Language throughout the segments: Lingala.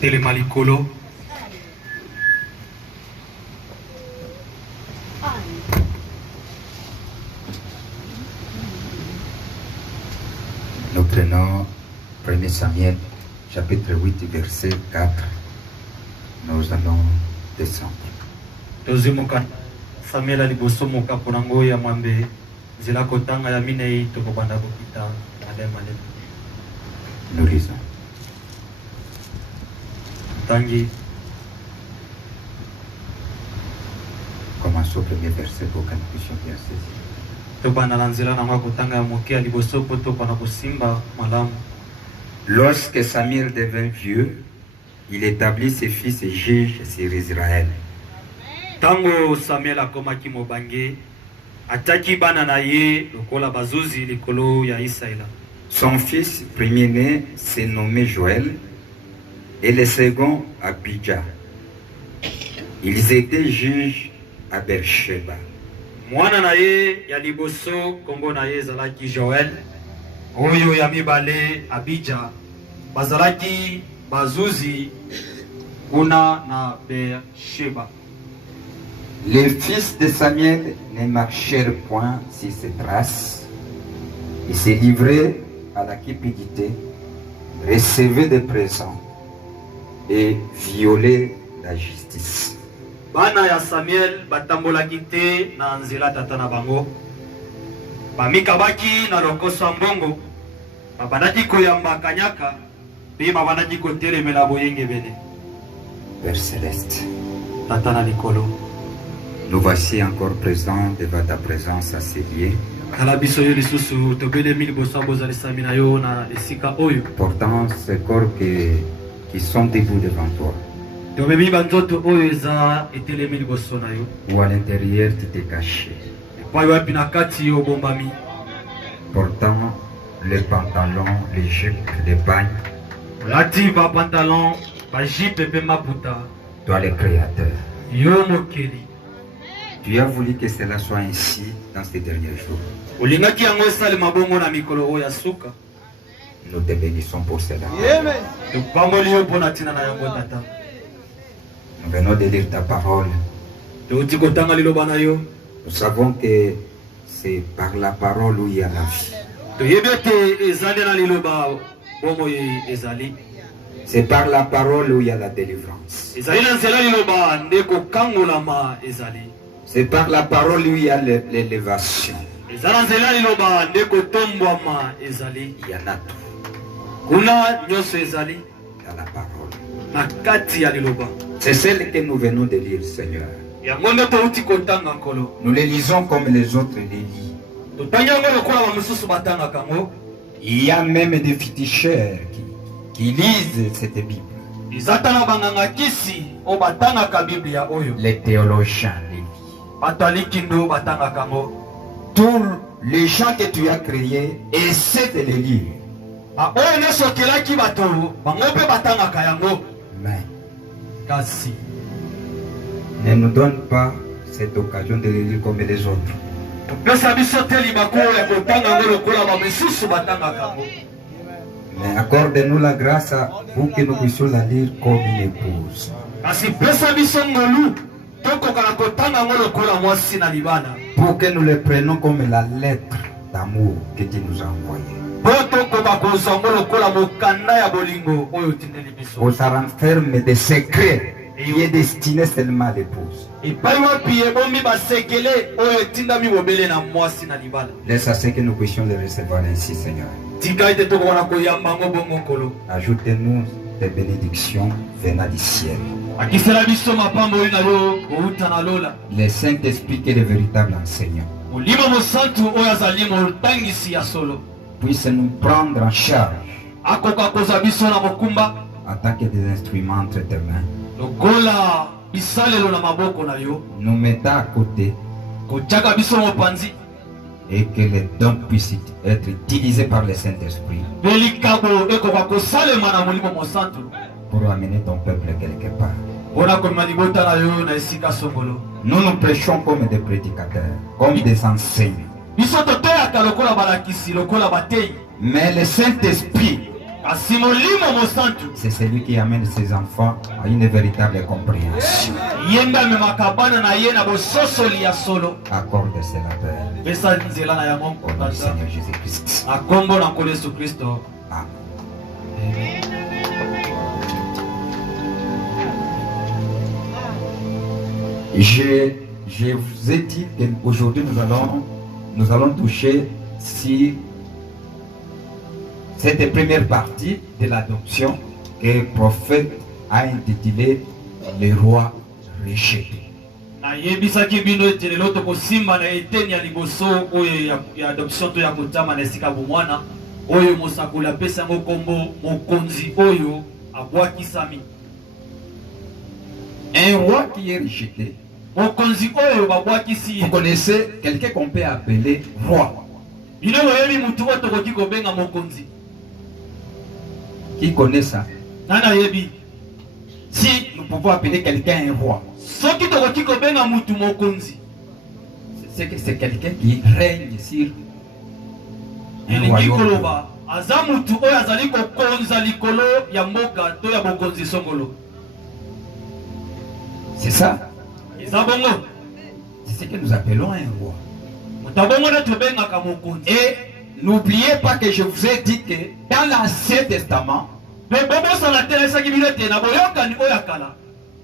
Telemalikolo. Nous prenons 1 Samuel, chapitre 8, verset 4. Nous allons descendre. Samuel aliboso moka ponango ya mwambe zela kotanga ya minei tokobanda kokita malema. Nous lisons. Tangi. Commençons au premier verset pour que nous puissions bien saisir. Tobana lanzela na kotanga ya moke aliboso poto pana kosimba malamu. Lorsque Samuel devint vieux, il établit ses fils et juges sur Israël. Tango Samuel akomaki mobange ataki bana na ye lokola bazuzi likolo ya Israël. Son fils premier-né s'est nommé Joël et le second Abijah. Ils étaient juges à Beersheba. Mwana na ye ya liboso kombo na ye zalaki Joël, oyo ya mibale Abijah, bazalaki bazuzi kuna na Beersheba. Les fils de Samuel ne marchèrent point sur ses traces. Ils se livraient à la cupidité, recevaient des présents et violaient la justice. Bana ya Samuel batambolaki te na nzela tata na bango. Bamikabaki na lokoso mbongo. Babandaki koyamba kanyaka, pe babandaki kotelemela boyenge bele. Père céleste, Tata na likolo. nous voici encore présents devant ta présence à ces lieux. Pourtant, ces corps qui sont debout devant toi. Ou à l'intérieur, tu t'es caché. Pourtant, les pantalons, les jupes, les bagnes. Toi, le Créateur. Tu as voulu que cela soit ainsi dans ces derniers jours. Nous te bénissons pour cela. Nous venons de lire ta parole. Nous savons que c'est par la parole où il y a la vie. C'est par la parole où il y a la délivrance. C'est par la parole où il y a l'élévation. Il y en a tout. Dans la parole. C'est celle que nous venons de lire, Seigneur. Nous les lisons comme les autres les lisent. Il y a même des féticheurs qui lisent cette Bible. Les théologiens les lisent. Tous les gens que tu as créés essaient de les lire. Mais ne nous donne pas cette occasion de les lire comme les autres. Mais accorde-nous la grâce pour que nous puissions la lire comme une épouse. Pour que nous le prenions comme la lettre d'amour que tu nous as envoyée. On se renferme des secrets qui est destiné seulement à l'épouse. Laisse à ce que nous puissions les recevoir ainsi, Seigneur. Ajoutez-nous des bénédictions venant du ciel. Le Saint-Esprit qui est le véritable enseignant puisse nous prendre en charge en tant que des instruments entre tes mains. Nous mettons à côté et que les dons puissent être utilisés par le Saint-Esprit pour amener ton peuple quelque part. Nous nous prêchons comme des prédicateurs, comme des enseignants. Mais le Saint-Esprit C'est celui qui amène ses enfants à une véritable compréhension. Accorde cela, Père. Au nom du Seigneur Jésus-Christ. Amen. Je vous ai dit qu'aujourd'hui nous allons toucher sur cette première partie de l'adoption que le prophète a intitulé Le roi rejeté. Un roi qui est rejeté. Vous connaissez quelqu'un qu'on peut appeler roi. Qui connaît ça? Si nous pouvons appeler quelqu'un un roi, c'est que c'est quelqu'un qui règne sur un royaume. C'est ça? C'est ce que nous appelons un roi. Et n'oubliez pas que je vous ai dit que dans l'Ancien Testament,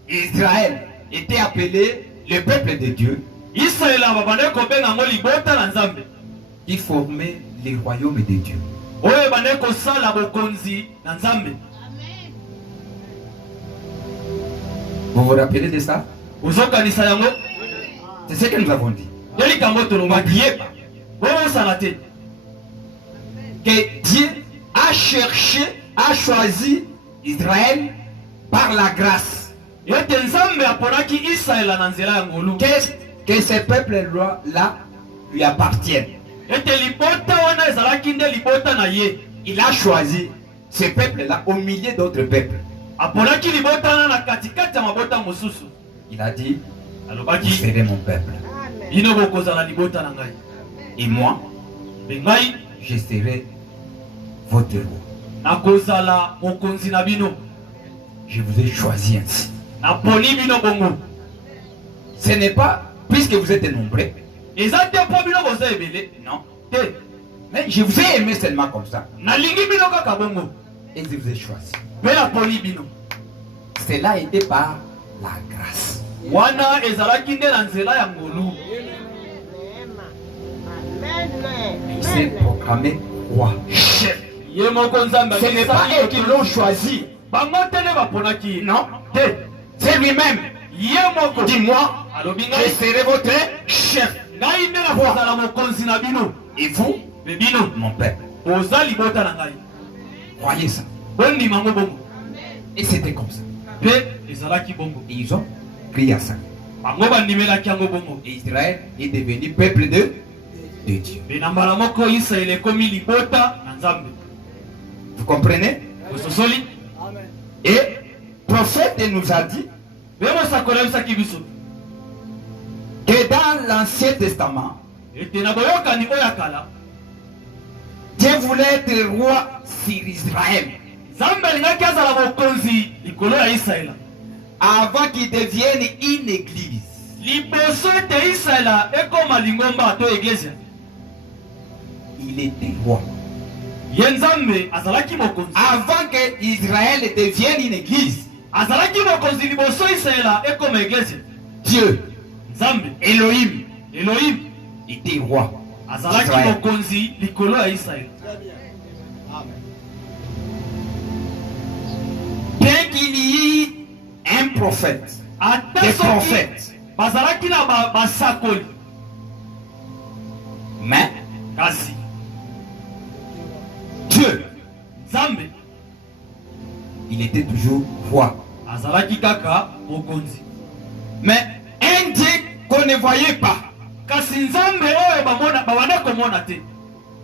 Israël était appelé le peuple de Dieu, qui formait le royaume de Dieu. Vous vous rappelez de ça? C'est ce que nous avons dit. N'oubliez pas que Dieu a cherché, a choisi Israël par la grâce. Que ces peuples-là lui appartiennent. Il a choisi ces peuples-là au milieu d'autres peuples. Il a dit, vous serez mon peuple. Et moi, je serai votre roi. Je vous ai choisi ainsi. Ce n'est pas puisque vous êtes nombreux. Non. Mais je vous ai aimé seulement comme ça. Et je vous ai choisi. Cela a été par la grâce. Il s'est proclamé roi. Chef. Ce n'est pas eux qui l'ont choisi. Non. C'est lui-même. Dis-moi, je serai votre chef. Et vous, mon peuple. Croyez ça. Et c'était comme ça. Et ils ont crié à ça. Et Israël est devenu peuple de Dieu. Vous comprenez? Et le prophète nous a dit que dans l'Ancien Testament, Dieu voulait être roi sur Israël avant qu'il devienne une église. Il était roi. Avant que Israël devienne une église, Dieu, Elohim, était roi. Bien qu'il y ait un prophète, des prophètes, mais Dieu, il était toujours roi. Mais un Dieu qu'on ne voyait pas.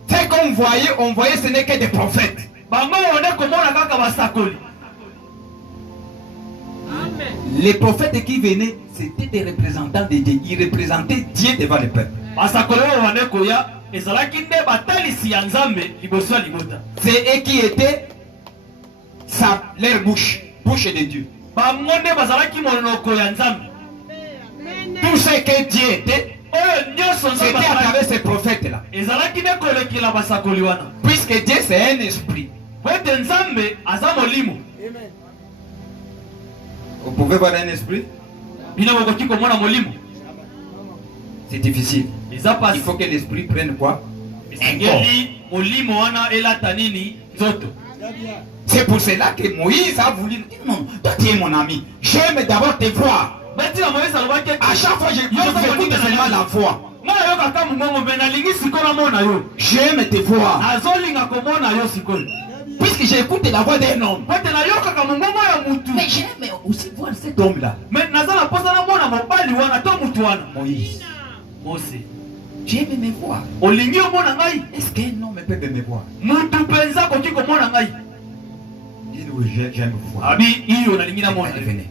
Ce qu'on voyait, ce n'est que des prophètes. Les prophètes qui venaient, c'était des représentants de Dieu. Ils représentaient Dieu devant le peuple. C'est eux qui étaient leur bouche de Dieu. Tout ce que Dieu était, c'était à travers ces prophètes-là. Puisque Dieu c'est un esprit. Vous pouvez voir un esprit? C'est difficile. Il faut que l'esprit prenne quoi? Un corps. C'est pour cela que Moïse a voulu dire non, toi tu es mon ami. J'aime d'abord te voir. À chaque fois je écoute seulement la voix. J'aime te voir. Puisque j'écoute la voix d'un homme. Mais j'aime aussi voir cet homme-là. Moïse. J'aime me voir. Est-ce qu'un homme peut me voir? Il dit oui, j'aime vous voir. Venez.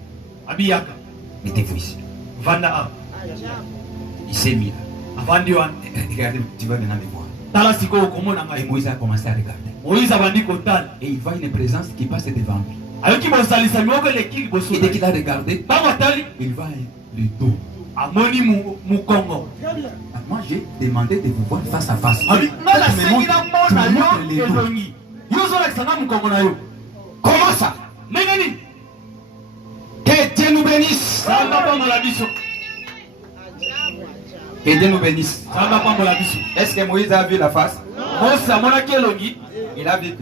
Mettez-vous ici. Il s'est mis là. Regardez, tu vas maintenant me voir. Et Moïse a commencé à regarder. Et il voit une présence qui passe devant lui. Et dès qu'il a regardé, il voit le dos. Moi j'ai demandé de vous voir face à face. Comment ça? Que Dieu nous bénisse. Que Dieu nous bénisse. Est-ce que Moïse a vu la face? Il a vu.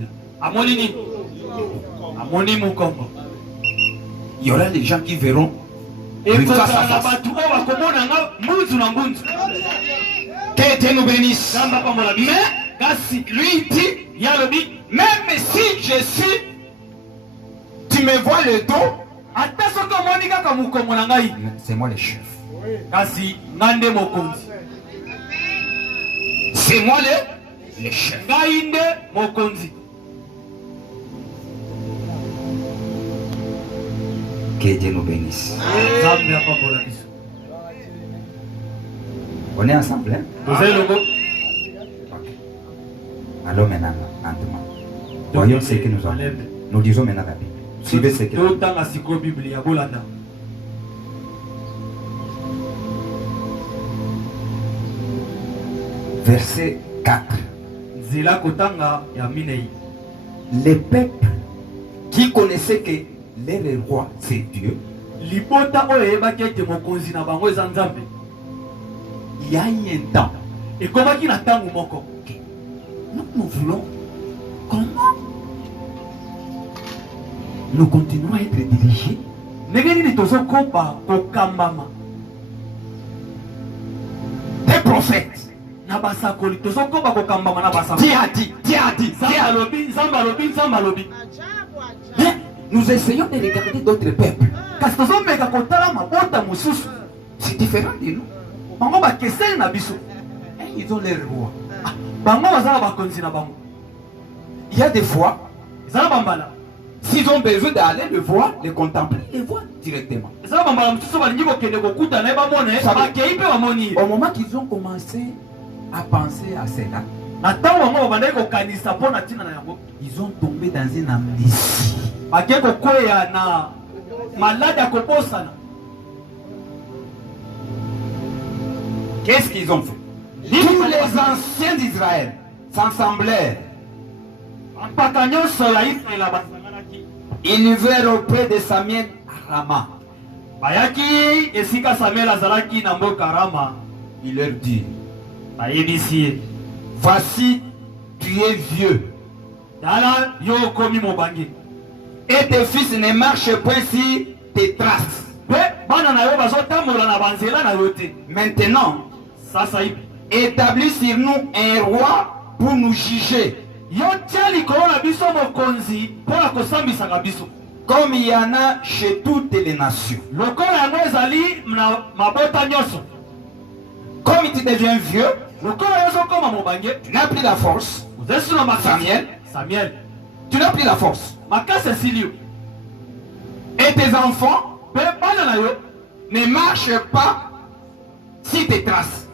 Il y aura des gens qui verront face à face. Que Dieu nous bénisse. Mais lui dit, même si je suis, tu me vois le dos, c'est moi le chef. C'est moi le chef. Que Dieu nous bénisse. On est ensemble, hein? Okay. Alors maintenant, voyons ce que nous avons. Nous disons maintenant la Bible. Suivez ce que nous avons. Verset 4. Les peuples qui connaissaient que leur roi c'est Dieu, il y a eu un temps. Et comment il attend au moko? Nous voulons comment nous continuons à être dirigés. Des prophètes. Mais nous essayons de regarder d'autres peuples. C'est différent de nous. Et ils ont leur roi. Il y a des fois, s'ils ont besoin d'aller le voir, le contempler, les voir directement. Au moment qu'ils ont commencé à penser à cela, ils ont tombé dans une amnésie. Qu'est-ce qu'ils ont fait? Tous les anciens d'Israël s'assemblèrent. Ils vinrent auprès de Samuel à Rama. Il leur dit, voici, tu es vieux. Et tes fils ne marchent point si tes traces. Maintenant, établis sur nous un roi pour nous juger. Comme il y en a chez toutes les nations. Comme tu deviens vieux, tu n'as plus la force. Samuel, tu n'as plus la force. Et tes enfants ne marchent pas si tes traces.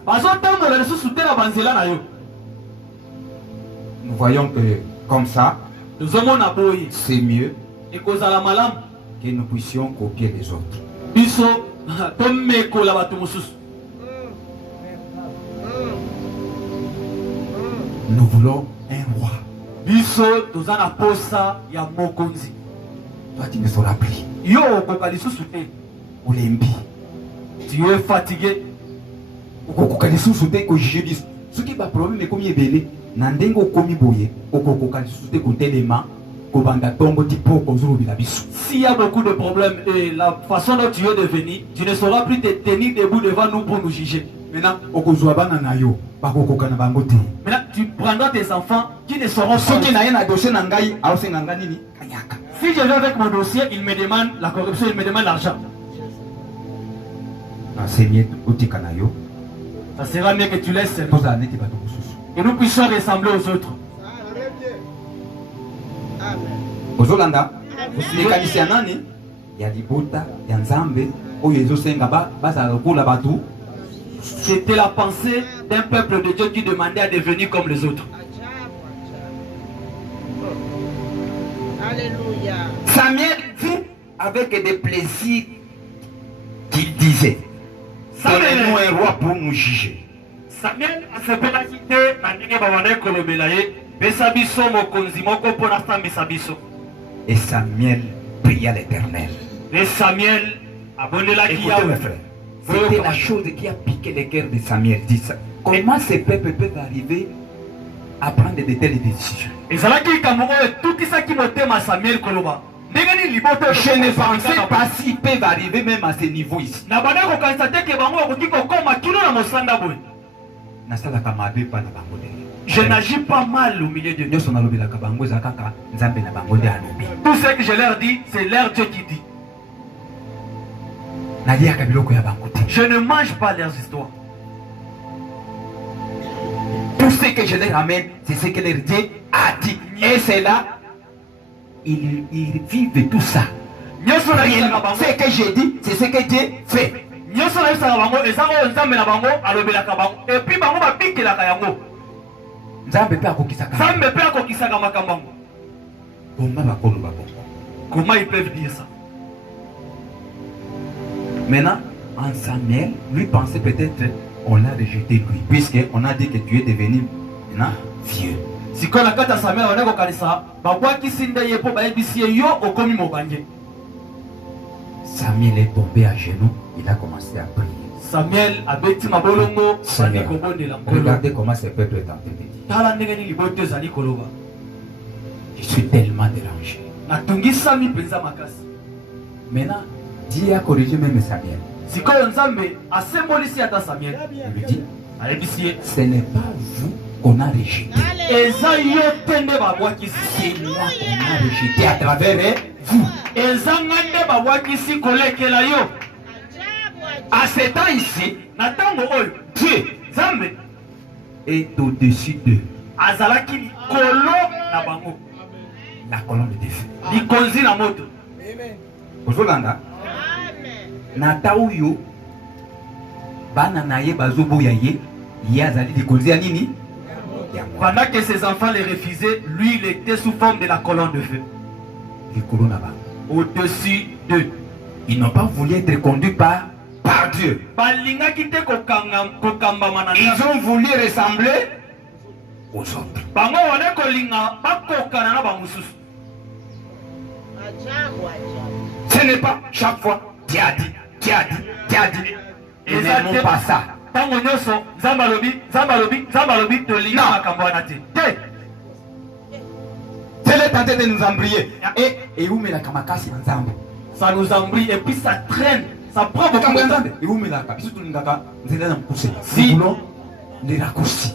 Nous voyons que comme ça, c'est mieux ekozala malamu que nous puissions copier les autres. biso tomekola bato mosusu. Nous voulons un roi. Biso toza na posa ya mokonzi. Toi tu ne sauras plus. Yo okoka lisusu te. Olembi. Tu es fatigué. Okoka lisusu te ko juger biso. Ce qui va problème est comme yebele. Na ndenge okomi boye, okoka lisusu te ko telema. S'il y a beaucoup de problèmes et la façon dont tu es devenu, tu ne sauras plus te tenir debout devant nous pour nous juger. Maintenant, tu prendras tes enfants qui ne seront pas. Si je vais avec mon dossier, il me demande la corruption, il me demande l'argent. Ça sera mieux que tu laisses et nous puissions ressembler aux autres. Ozolanda, lekanisi ya nani? Ya libota, ya nzambe, oyo ezosenga baza lokola batu. C'était la pensée d'un peuple de Dieu qui demandait à devenir comme les autres. Alléluia. Samuel dit avec des plaisirs qu'il disait, donnez-nous un roi pour nous juger. Samuel a sepelaki te na ndenge babanda kolobela ye pesa biso mokonzi moko mpona sambisa biso. Et Samuel pria l'Éternel. Et Samuel abondelaki Écoutez mes frères, c'était la chose qui a piqué les cœurs de Samuel. Dit ça. Comment ces peuples peuvent arriver à prendre de telles décisions? ezalaki likambo oyo etukisaki motema Samuel koloba ndenge nini liboto. Je ne pensais pas s'ils peuvent arriver même à ce niveau ici. na banda kokanisa te ke bango bakoki kokoma kino na mosanda boye. Nasalaka mabe pa na bango te. Je n'agis pas mal au milieu de nous. Tout ce que je leur dis, c'est leur Dieu qui dit. Je ne mange pas leurs histoires. Tout ce que je leur amène, c'est ce que leur Dieu a dit. Et c'est là, ils vivent tout ça. Ce que j'ai dit, c'est ce que Dieu fait. Et puis, comment ils peuvent dire ça? Maintenant, en Samuel, lui pensait peut-être on l'a rejeté lui, puisqu'on a dit que tu es devenu maintenant vieux. Si on a dit Samuel, on a dit ça, Samuel est tombé à genoux, il a commencé à prier. Samuel a bêti ma bolongo. Regardez comment ce peuple est en train de dire. Je suis tellement dérangé. Maintenant, Dieu a corrigé même Samuel. Il lui dit, ce n'est pas vous qu'on a rejeté. C'est moi qu'on a rejeté à travers vous. À ce temps ici, Dieu est au-dessus d'eux. La colonne de feu. Ozolanda. Natauyo bana naye bazoboya ye yazali likonzi ya nini? Pendant que ses enfants les refusaient, lui il était sous forme de la colonne de feu. Au-dessus d'eux. Ils n'ont pas voulu être conduits par Dieu. Ils ont voulu ressembler aux autres. Ce n'est pas chaque fois qui a dit. Ils n'aiment pas ça. C'est le tenté de nous embrouiller. Et où met la kamakasi ensemble? Ça nous embrouille et puis ça traîne. Ça prend beaucoup de temps. Et où met la kamakasi? Si nous voulons les raccourcis.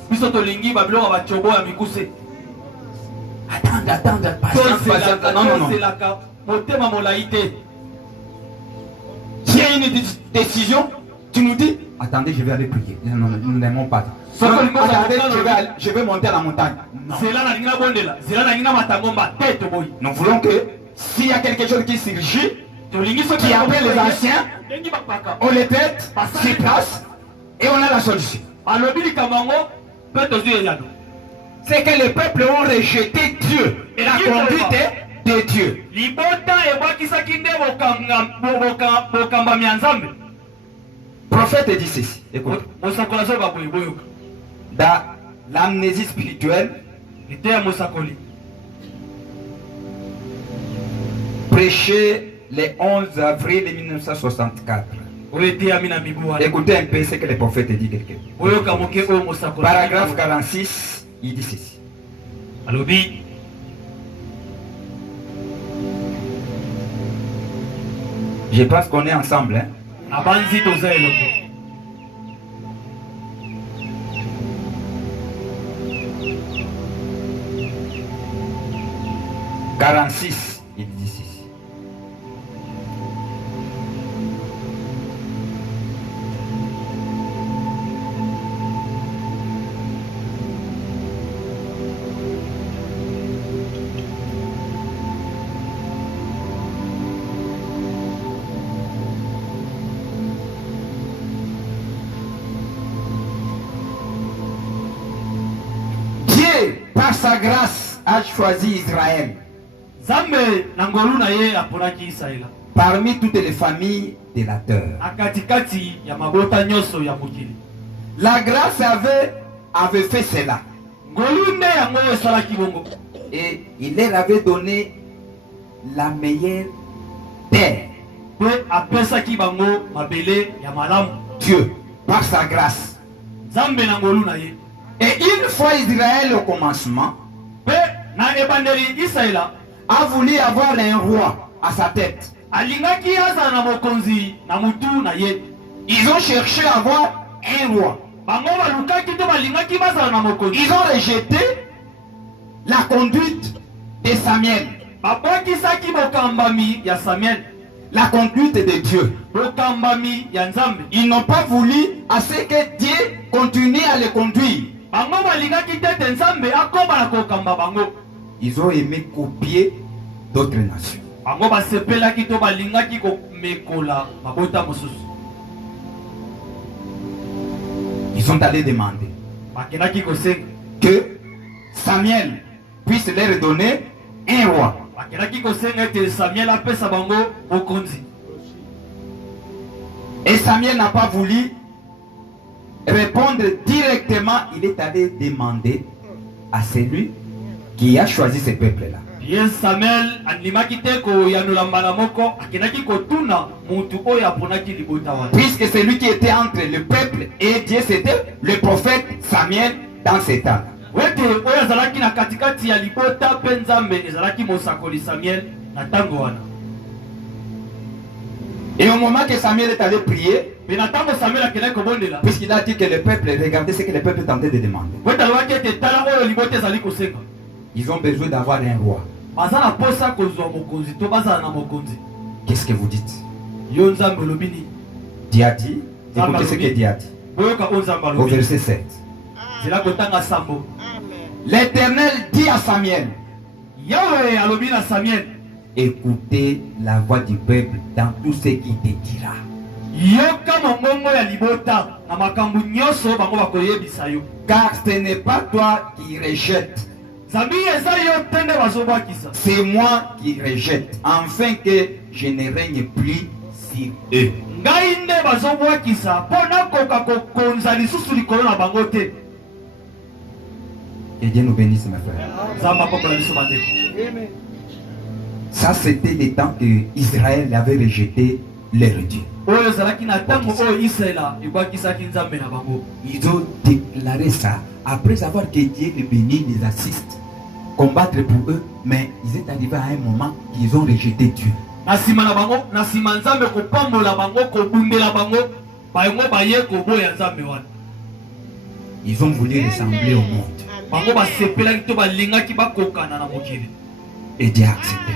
Attends, patience. Non. S'il y a une décision, tu nous dis, attendez, je vais aller prier. Non, nous n'aimons pas. Attendez, je vais monter à la montagne. Non. Nous voulons que s'il y a quelque chose qui surgit, qui appelle les anciens, on les pète sur place et on a la solution. C'est que les peuples ont rejeté Dieu et la conduite de Dieu. Prophète dit ceci. Écoute. Dans l'amnésie spirituelle, prêché le 11 avril 1964. Écoutez un peu ce que le prophète dit quelqu'un. Paragraphe 46, il dit ceci. Je pense qu'on est ensemble. Hein? 46, il dit ceci. Dieu, par sa grâce, a choisi Israël parmi toutes les familles de la terre. La grâce avait fait cela. Et il leur avait donné la meilleure terre. Dieu, par sa grâce. Et une fois Israël au commencement a voulu avoir un roi à sa tête. Ils ont cherché à avoir un roi. Ils ont rejeté la conduite de Samuel. La conduite de Dieu. Ils n'ont pas voulu à ce que Dieu continue à les conduire. Ils ont aimé copier d'autres nations. Ils sont allés demander que Samuel puisse leur donner un roi. Et Samuel n'a pas voulu répondre directement. Il est allé demander à celui qui a choisi ce peuple-là. Puisque celui qui était entre le peuple et Dieu, c'était le prophète Samuel dans ces temps. Et au moment que Samuel est allé prier, puisqu'il a dit que le peuple, regardez ce que le peuple tentait de demander. Ils ont besoin d'avoir un roi. Qu'est-ce que vous dites? Dieu a dit, écoutez ce que Dieu a dit. Au verset 7. L'Éternel dit à Samuel, écoutez la voix du peuple dans tout ce qu'il te dira. Car ce n'est pas toi qui rejettes, c'est moi qui rejette, afin que je ne règne plus sur eux. Que Dieu nous bénisse, mes frères. Ça, c'était le temps que Israël avait rejeté leur Dieu. Ils ont déclaré ça après avoir que Dieu les bénit, les assiste, combattre pour eux, mais ils sont arrivés à un moment qu'ils ont rejeté Dieu. Ils ont voulu ressembler au monde. Et Dieu a accepté.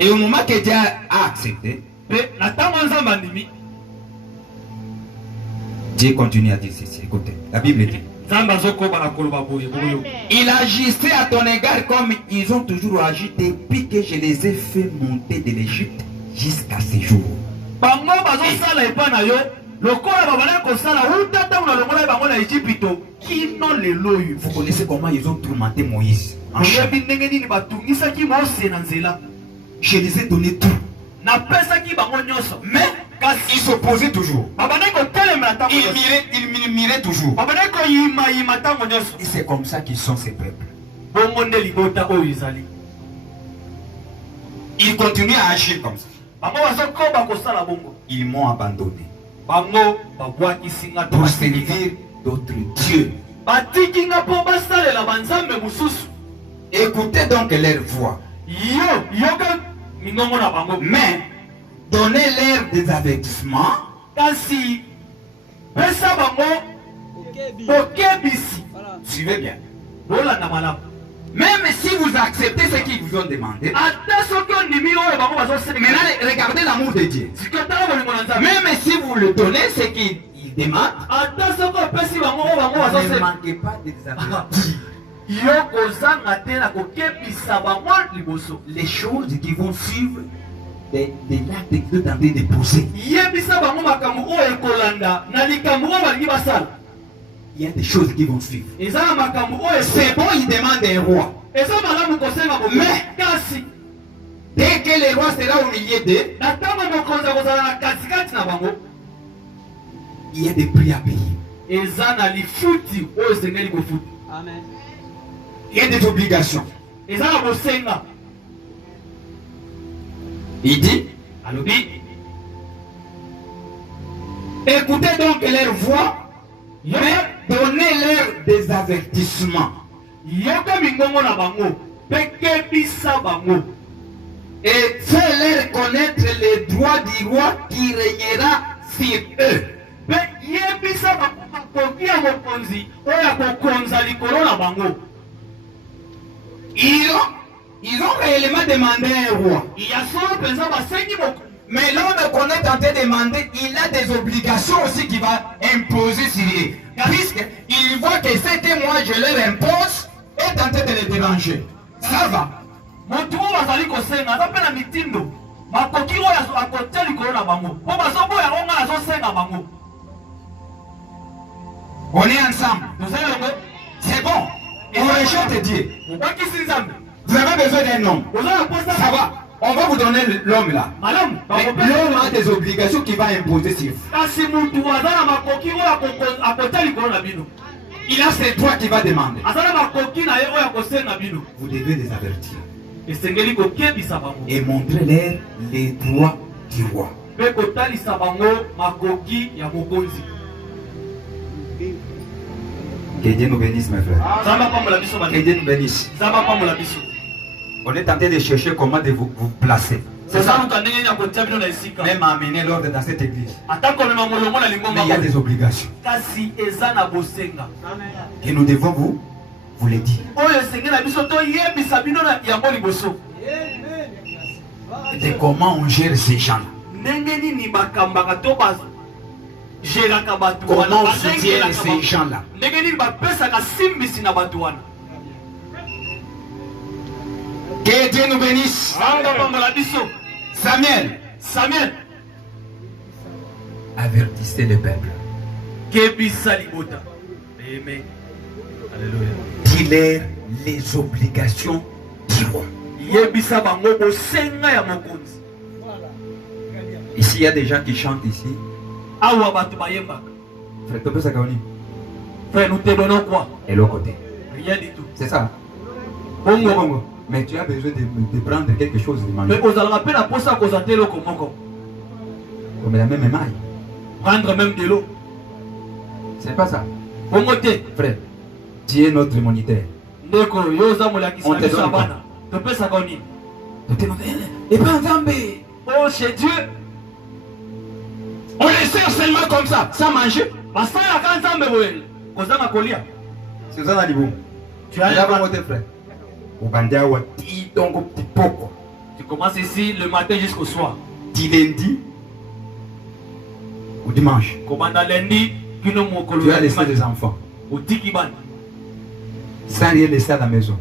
Et au moment que Dieu a accepté, Dieu continue à dire ceci. Écoutez, la Bible dit, il agissait à ton égard comme ils ont toujours agi depuis que je les ai fait monter de l'Égypte jusqu'à ce jour. Vous connaissez comment ils ont tourmenté Moïse en chemin. Je les ai donné tout. Mais ils s'opposaient toujours. Ils murmuraient toujours. Et c'est comme ça qu'ils sont ces peuples. Ils continuent à agir comme ça. Ils m'ont abandonné pour servir d'autres dieux. Écoutez donc leur voix. Mais donnez-leur des avertissements. Suivez bien. Même si vous acceptez ce qu'ils vous ont demandé, maintenant regardez l'amour de Dieu. Même si vous le donnez ce qu'ils demandent, ne manquez pas de les avertir. Les choses qui vont suivre des actes que vous êtes en train de poser. Il y a des choses qui vont suivre. C'est bon, il demande un roi. Mais dès que le roi sera au milieu d'eux, il y a des prix à payer. Amen. Il y a des obligations. Il dit, écoutez donc leur voix, mais donnez-leur des avertissements. Et faites-leur connaître les droits du roi qui régnera sur eux. Ils ont réellement demandé un roi. Mais l'homme qu'on est en train de demander, il a des obligations aussi qu'il va imposer sur eux. Puisqu'il voit que ce que moi je leur impose est en train de les déranger. Ça va. On est ensemble. C'est bon. On rejette Dieu. Vous avez besoin d'un homme. Ça va. On va vous donner l'homme là. L'homme a des obligations qu'il va imposer sur vous. Il a ses droits qu'il va demander. Vous devez les avertir. Et montrer-leur les droits du roi. Que Dieu nous bénisse, mes frères. Que Dieu nous bénisse. On est en train de chercher comment de vous placer. C'est ça. Même amener l'ordre dans cette église. Mais il y a des obligations. Et nous devons vous les dire. Et comment on gère ces gens. Comment on soutient ces gens-là. Que Dieu nous bénisse. Samuel. Avertissez le peuple. Dis-leur les obligations du roi. Ici, il y a des gens qui chantent ici. Frère, nous te donnons quoi? Et l'autre côté. Rien du tout. C'est ça. Bongo. Mais tu as besoin de prendre quelque chose de manger. Mais vous allez rappeler la poste à cause de l'eau Comme la même émail. Prendre même de l'eau. C'est pas ça. Bongo. Frère, tu es notre moniteur. On te donne quoi? Et pas ensemble. Oh, chez Dieu. On les sert seulement comme ça, sans manger. C'est ça, Nalibou. Tu as mon frère. Tu commences ici le matin jusqu'au soir. Du lundi au dimanche. Tu as laissé des enfants. Sans rien laisser à la maison.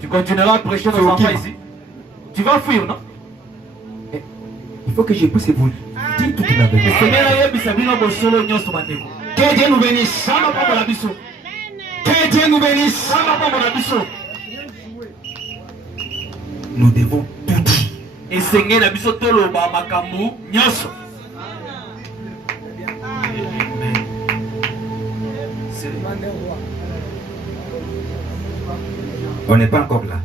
Tu continueras à prêcher nos enfants ici. Tu vas fuir, non? Il faut que je puisse vous dire toute la vérité. Que Dieu nous bénisse. Que Dieu nous bénisse. Nous devons tout dire. Et Seigneur na biso toloba makambu nyoso. On n'est pas encore là.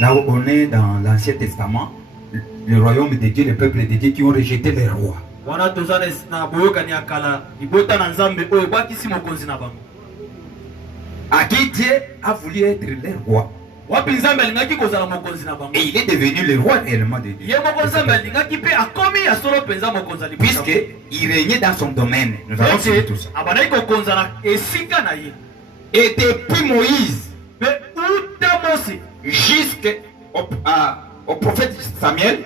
Là où on est dans l'Ancien Testament, le royaume de Dieu, le peuple de Dieu qui ont rejeté les rois. À qui Dieu a voulu être le roi. Et il est devenu le roi réellement de Dieu. Puisqu'il régnait dans son domaine. Nous avons suivi tout ça. Et depuis Moïse jusqu'au prophète Samuel,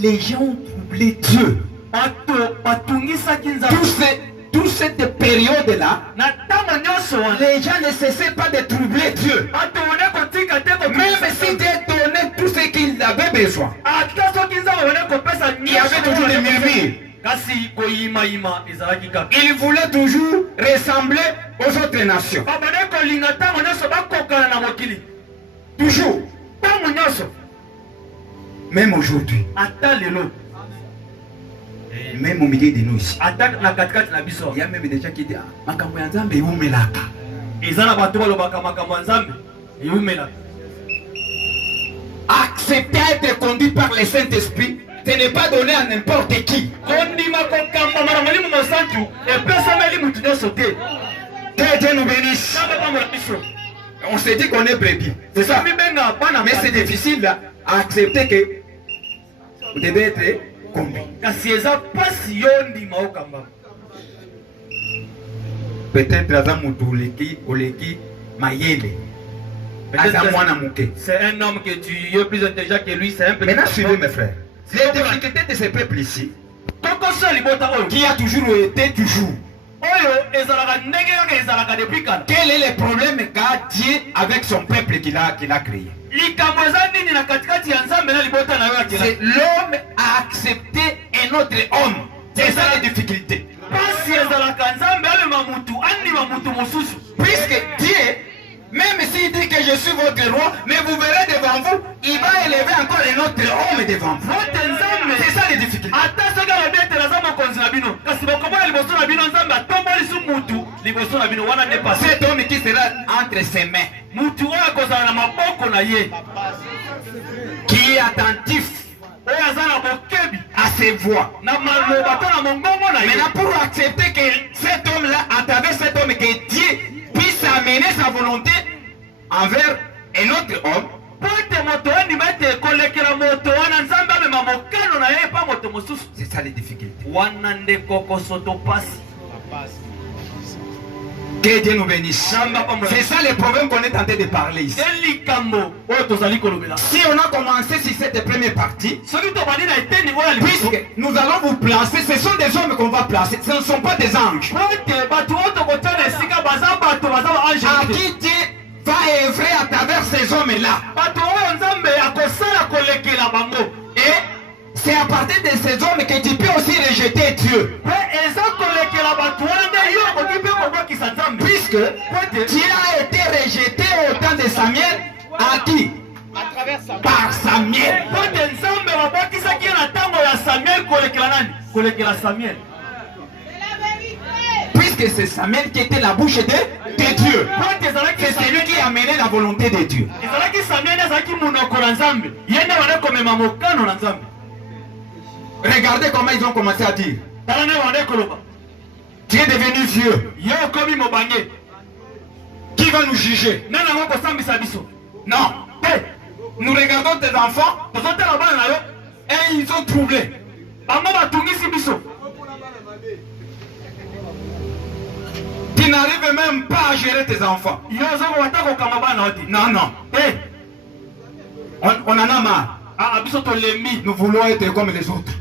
les gens ont troublé Dieu. Toute cette période-là, les gens ne cessaient pas de troubler Dieu. Même si Dieu donnait tout ce qu'il avait besoin, il y avait toujours des murmures. Il voulait toujours ressembler aux autres nations. Toujours. Même aujourd'hui. Même au milieu de nous ici. Il y a même des gens qui disent accepter d'être conduit par le Saint-Esprit, ce n'est pas donné à n'importe qui. Que Dieu nous bénisse. On s'est dit qu'on est brebis. C'est ça. Mais c'est difficile à accepter que vous devez être conduit. Peut-être c'est un homme que tu es plus intelligent que lui, c'est un peu. Maintenant, suivez mes frères. Les difficultés de ce peuple ici, qui a toujours été toujours. Quel est le problème qu'a Dieu avec son peuple qu'il a créé? C'est l'homme a accepté un autre homme. C'est ça la difficulté. Puisque Dieu, même s'il dit que je suis votre roi, mais vous verrez devant vous, il va élever encore un autre homme devant vous. C'est ça les difficultés. Cet homme qui sera entre ses mains, qui est attentif à ses voix. Maintenant, pour accepter que cet homme-là, à travers cet homme, que Dieu puisse amener sa volonté envers un autre homme, c'est ça les difficultés. Que Dieu nous bénisse. C'est ça le problème qu'on est en train de parler ici. Si on a commencé sur cette première partie, puisque nous allons vous placer, ce sont des hommes qu'on va placer, ce ne sont pas des anges. À qui Dieu va œuvrer à travers ces hommes-là. Et c'est à partir de ces hommes que tu peux aussi rejeter Dieu. Puisque Dieu a été rejeté au temps de Samuel, à qui? Par Samuel. Puisque c'est Samuel qui était la bouche de Dieu. C'est celui qui a mené la volonté de Dieu. Regardez comment ils ont commencé à dire. Tu es devenu vieux. Qui va nous juger? Non. Nous regardons tes enfants et ils ont troublé. Tu n'arrives même pas à gérer tes enfants. Non, non. On en a marre. Nous voulons être comme les autres.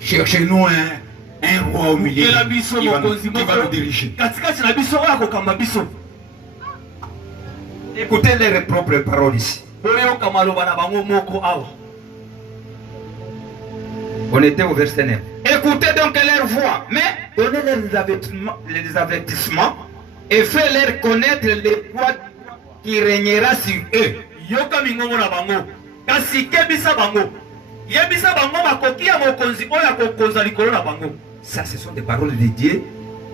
Cherchez-nous un roi au milieu qui va nous diriger. Écoutez leurs propres paroles ici. On était au verset 9. Écoutez donc leur voix, mais donnez-leur les avertissements et faites-leur connaître les poids qui régnera sur eux. Yoka mingongo na bango. Kasi kebisa bango. Yebisa bango makoki ya mokonzi oya kokonza likolo na bango. Ça, ce sont des paroles de Dieu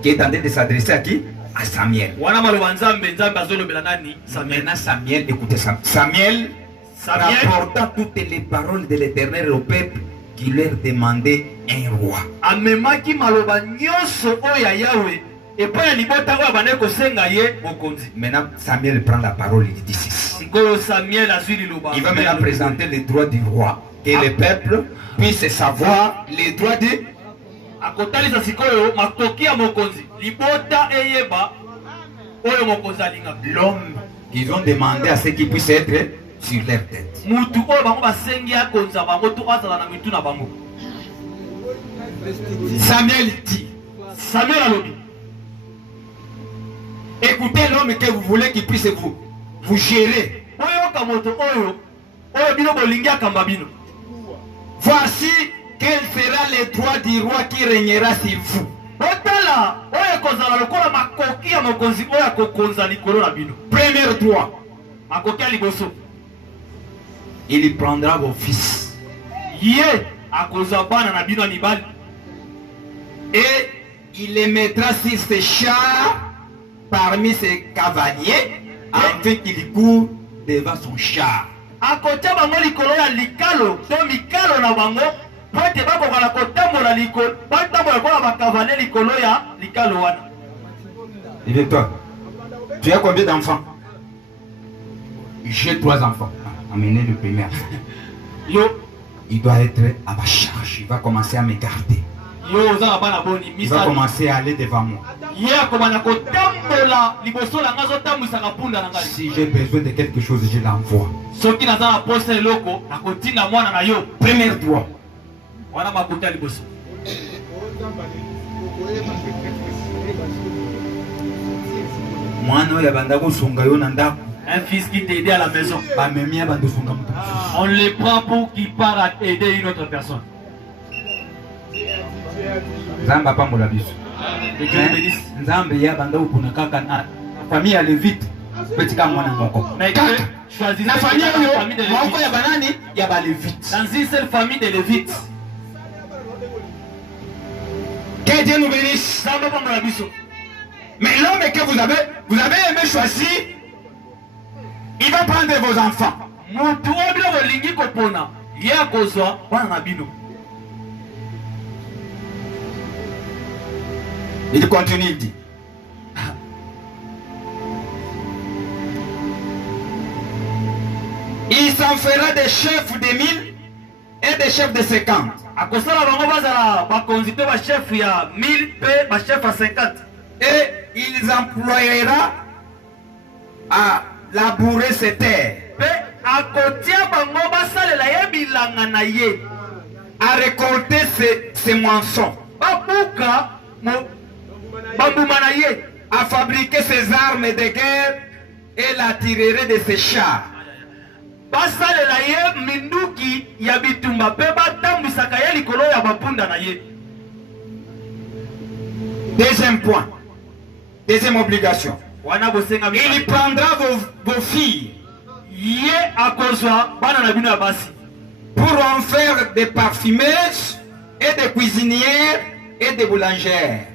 qui est en train de s'adresser à qui? À Samuel. Wana maloba nzambe nzambe azolobela nani? Samuel. Maintenant, Samuel, écoutez ça. Samuel rapportant toutes les paroles de l'Éternel au peuple qui leur demandait un roi. Amemaki maloba nyonso oya Yahweh. Et puis il libota oya bane kosenga ye mokonzi. Maintenant, Samuel prend la parole et dit ceci. Sikoyo Samuel azwi liloba. Il va maintenant présenter les droits du roi. Que le peuple puisse savoir les droits du roi. Akotalisa sikoyo makoki ya mokonzi libota eyeba oyo mokonzi alinga. L'homme qu'ils ont demandé à ce qu'il puisse être sur leur tête. Mutu oyo bango basengi akonza bango to azala na mitu na bango. Samuel dit. Samuel alobi. Écoutez l'homme que vous voulez qu'il puisse vous gérer. Oyo kamoto oyo bino bolingi akamba bino. Voici quel sera le droit du roi qui régnera sur vous. Otala oyo kozala lokola makoki ya mokonzi oyo akokonza likolo na bino. Premier droit. Makoki ya liboso. Il prendra vos fils. Ye akozwa bana na bino ya mibali. Et il les mettra sur ses chars parmi ses cavaliers afin qu'il court devant son char. Akotia bango likolo ya likalo to mikalo na bango pote bakoka na kotambola likolo batambola kola bakavale likolo ya likalo wana. Et toi, tu as combien d'enfants? J'ai 3 enfants. Amenez le premier. Yo, il doit être à ma charge. Il va commencer à me garder. Yo, za bana boni il va commencer à aller devant moi. Si j'ai besoin de quelque chose, je l'envoie. Premier droit. Un fils qui t'aide à la maison. On le prend pour qu'il part aider une autre personne. Zamba pambola biso. Nzambe ya banda ukuna kaka na famille ya Levite petika mwana moko. Mais choisissez la famille de moko ya banani ya ba Levite. Dans une seule famille de Lévites. Que Dieu nous bénisse. Zamba pambola biso. Mais l'homme que vous avez aimé choisir, il va prendre vos enfants. Mutu obilo bolingi kopona. Ya kozwa bana na bino. Il continue, il dit. Il s'en fera des chefs de 1000 et des chefs de 50. Et il employera à labourer ses terres, à récolter ses moissons, à fabriquer ses armes de guerre et l'artillerie de ses chars. Deuxième point, deuxième obligation. Il prendra vos filles pour en faire des parfumeuses et des cuisinières et des boulangères.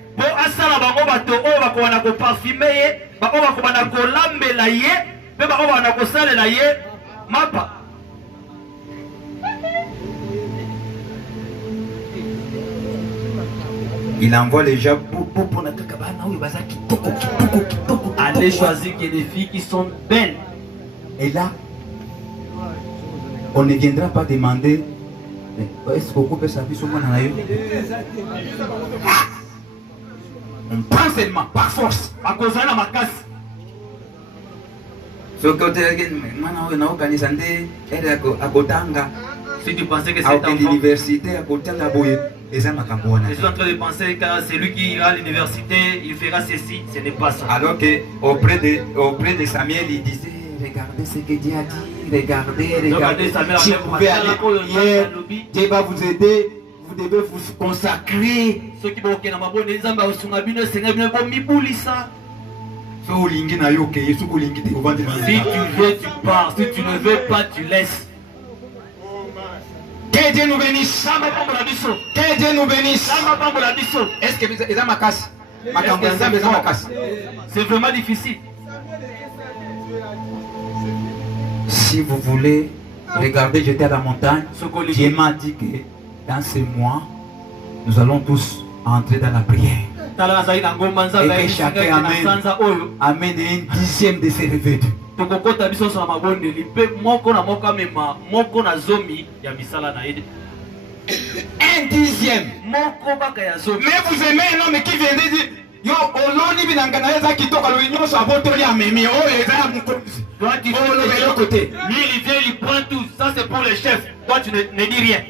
Il envoie les gens pour allez choisir des filles qui sont belles. Et là, on ne viendra pas demander est-ce qu'on peut s'appuyer sur moi? On prend seulement par force. À cause de ma casse. Si tu pensais que c'est à l'université, à côté de la boue. Je suis en train de penser que c'est lui qui ira à l'université, il fera ceci, ce n'est pas ça. Alors que auprès de Samuel, il disait regardez ce que Dieu a dit, regardez. Si vous pouvez aller hier, Dieu va vous aider, vous devez vous consacrer. Ceux qui vont au Nzambe Nzambe osunga bino senga bino bo mibulisa. Si tu veux, tu pars. Si tu ne veux pas, tu laisses. Que Dieu nous bénisse. Que Dieu nous bénisse. Est-ce que vous avez ma casse? C'est vraiment difficile. Si vous voulez regarder, j'étais à la montagne. Dieu m'a dit que dans ces mois, nous allons tous entrer dans la prière. Et que chacun amène un dixième de ses revêtus. Un dixième. Mais vous aimez un homme qui vient de dire yo oloni binangana eza kitoko lo nyonso abotoli amemi o eza mukonzi. Toi tu fais de l'autre côté. Lui il vient, il prend tout. Ça c'est pour le chef. Toi tu ne dis rien.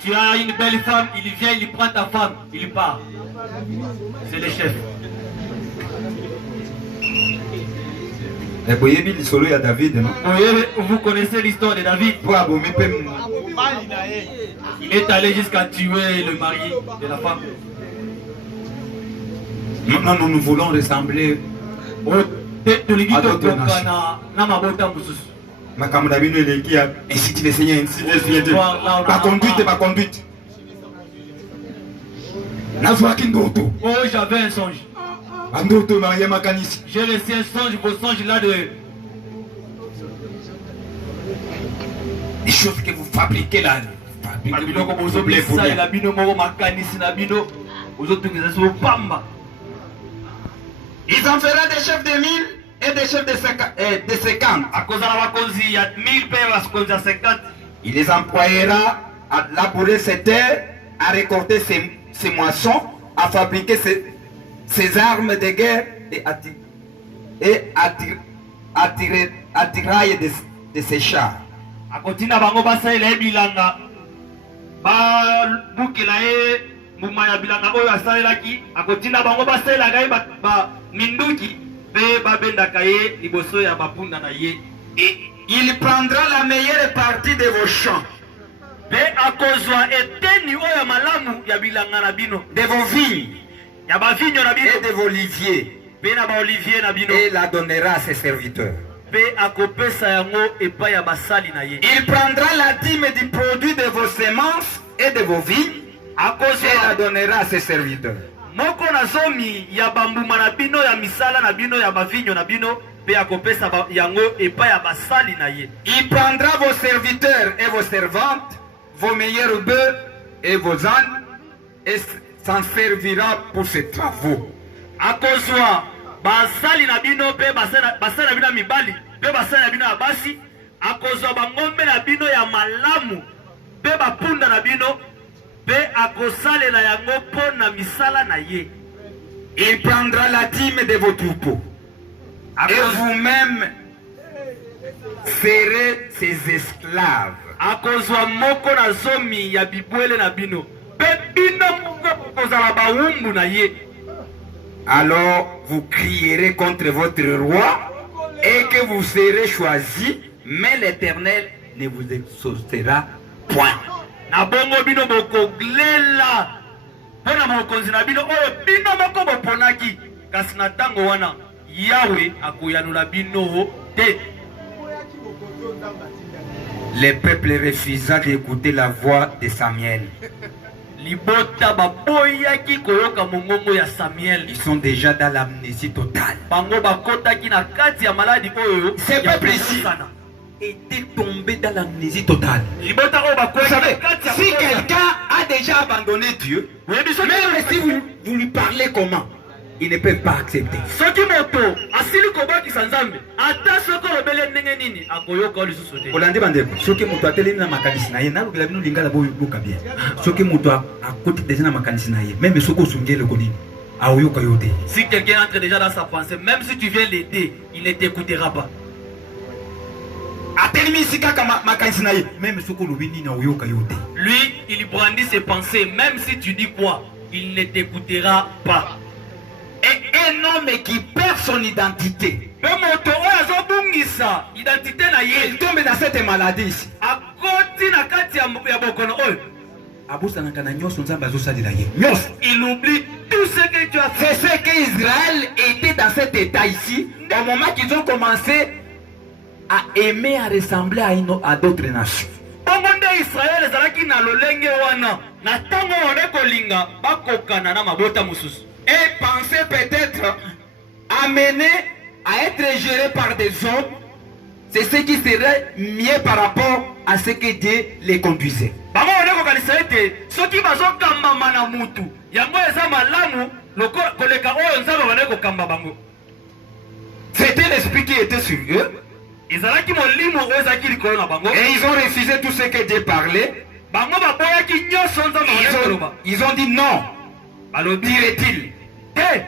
Tu as une belle femme, il vient, il prend ta femme, il part. C'est le chef. Vous connaissez l'histoire de David. Il est allé jusqu'à tuer le mari de la femme. Maintenant nous voulons ressembler à d'autres nations. Ainsi dit le Seigneur, ainsi dit ma conduite. Oh, j'avais un songe. J'ai laissé un songe, vos songes là de... Des choses que vous fabriquez là. Ils en feront des chefs de 1000 et des chefs de 50. Il les employera à labourer ses terres, à récolter ses moissons, à fabriquer ses armes de guerre et à tirailler de ses chars. Et il prendra la meilleure partie de vos champs, de vos vignes et de vos oliviers, et la donnera à ses serviteurs. Il prendra la dîme du produit de vos semences et de vos vignes et la donnera à ses serviteurs. Il prendra vos serviteurs et vos servantes, vos meilleurs bœufs et vos ânes, et s'en servira pour ses travaux. Basali na bino pe basali na bino mibali pe basali na bino abasi akozwa bangombe na bino ya malamu pe bapunda na bino pe akosalela yango po na misala na ye. Il prendra la dîme de vos troupeaux et vous-même serez ses esclaves. Akozwa moko na zomi ya bibwele na bino pe bino moko kozala bawumbu na ye. Alors vous crierez contre votre roi et que vous serez choisis, mais l'Éternel ne vous exaucera point. Na bongo bino boko glela pona mokonzi na bino oyo bino moko boponaki kasi na tango wana Yahweh akoyanula bino te. Le peuple refusa d'écouter la voix de Samuel. Libota baboyaki koyoka mongongo ya Samuel. Ils sont déjà dans l'amnésie totale. Bango bakotaki na kati ya maladi oyo. Ce peuple ici était tombé dans l'amnésie totale. Libota oyo bakoyaki na kati ya. Si quelqu'un a déjà abandonné Dieu, même si vous lui parlez comment, ils ne peuvent pas accepter. Soki moto asili kobaki sanzambe ata soko lobele ndenge nini akoyoka lisusu te. Kolande bandeko soki moto atelemi na makanisi na ye na lokela bino lingala boyoka bien. Soki moto akoti déjà na makanisi na ye même soko osungele konini aoyoka yo te. Si quelqu'un entre déjà dans sa pensée, même si tu viens l'aider, il ne t'écoutera pas. Atelemi sika kama makanisi na ye même soko lobini na oyoka yo te. Lui il brandit ses pensées, même si tu dis quoi, il ne t'écoutera pas. Et un homme qui perd son identité, abungisa identité na ye. Il tombe dans cette maladie ici. Akoti na kati ya bokono oyo. Il oublie tout ce que tu as fait. C'est ce qu'Israël était dans cet état ici, au moment qu'ils ont commencé à aimer, à ressembler à d'autres nations. Israël ezalaki na lolenge wana na tango wana kolinga bakokana na mabota mususu. Et penser peut-être amené à être géré par des hommes, c'est ce qui serait mieux par rapport à ce que Dieu les conduisait. Bango wana kokanisa ete soki bazokamba mana mutu yango eza malamu lokola koleka oyo nzambe wana kokamba bango. C'était l'esprit qui était sur eux. Et ils ont refusé tout ce que Dieu parlait. Ils ont dit non. Dirait-il. Mais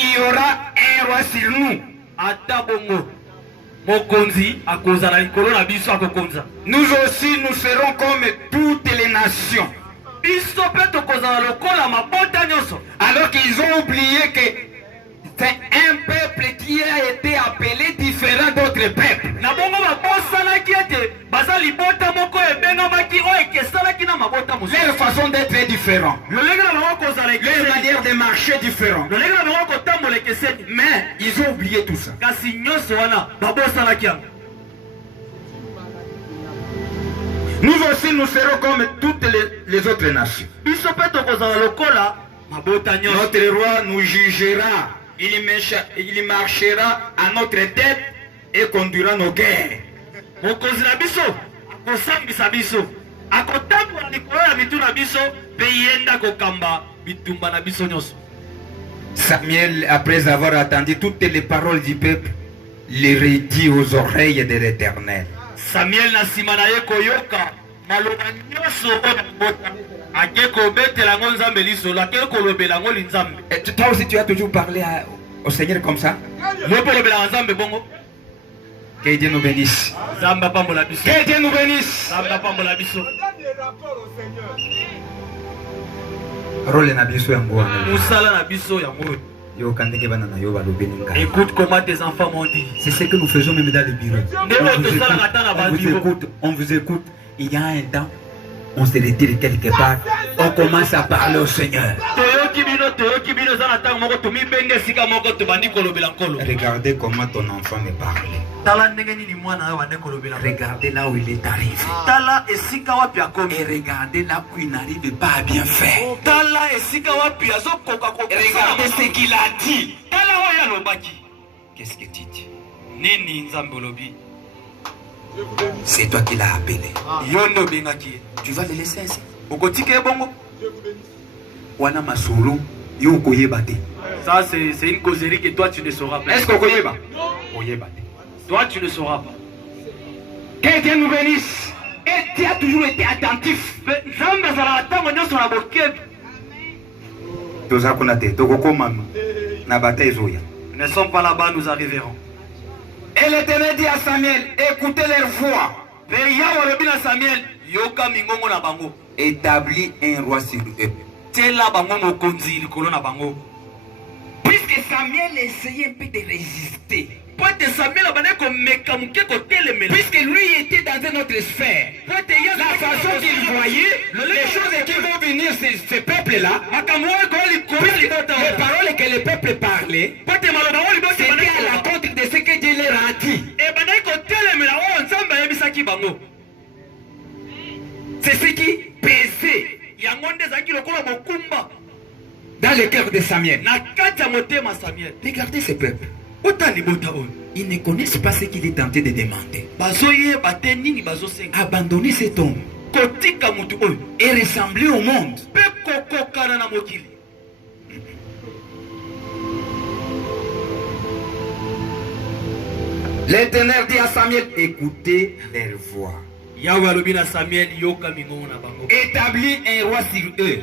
il y aura un roi sur nous. Nous aussi, nous serons comme toutes les nations. Alors qu'ils ont oublié que c'est un peuple qui a été appelé différent d'autres peuples. Leur façon d'être est différente. Leur manière de marcher est différente. Mais ils ont oublié tout ça. Nous aussi, nous serons comme toutes les autres nations. Notre roi nous jugera. Il marchera à notre tête et conduira nos guerres. Samuel, après avoir entendu toutes les paroles du peuple, les redit aux oreilles de l'Éternel. Samuel na simanaye koyoka maloba nyoso et toi aussi tu as toujours parlé au Seigneur comme ça. Que Dieu nous bénisse. Que Dieu nous bénisse. Rôle na biso yango. Musala na biso yango. Écoute comment tes enfants m'ont dit. C'est ce que nous faisons même dans les bureaux. On vous écoute. Il y a un temps, on se retire quelque part. On commence à parler au Seigneur. Regardez comment ton enfant me parlait. Regardez là où il est arrivé. Et regardez là où il n'arrive pas à bien faire. Regardez ce qu'il a dit. Qu'est-ce que tu dis? C'est toi qui l'as appelé. Tu vas le laisser ainsi. Ça c'est une causerie que toi tu ne sauras pas. Est-ce qu'on connaît pas? Toi tu ne sauras pas. Que Dieu nous bénisse. Et tu as toujours été attentif. Ne sommes pas là-bas, nous arriverons. Et l'Éternel dit à Samuel, écoutez leur voix. Établis un roi sur eux. Puisque Samuel essayait un peu de résister. Puisque lui était dans une autre sphère. La façon qu'il voyait, les choses qui vont venir, ce peuple-là, les paroles que le peuple parlait, c'était à l'encontre de ce que Dieu leur a dit. C'est ce qui pesait dans le cœur de Samuel. Regardez ce peuple. Ils ne connaissent pas ce qu'il est tenté de demander. Abandonner cet homme et ressembler au monde. L'Éternel dit à Samuel, écoutez leur voix. Établis un roi sur eux.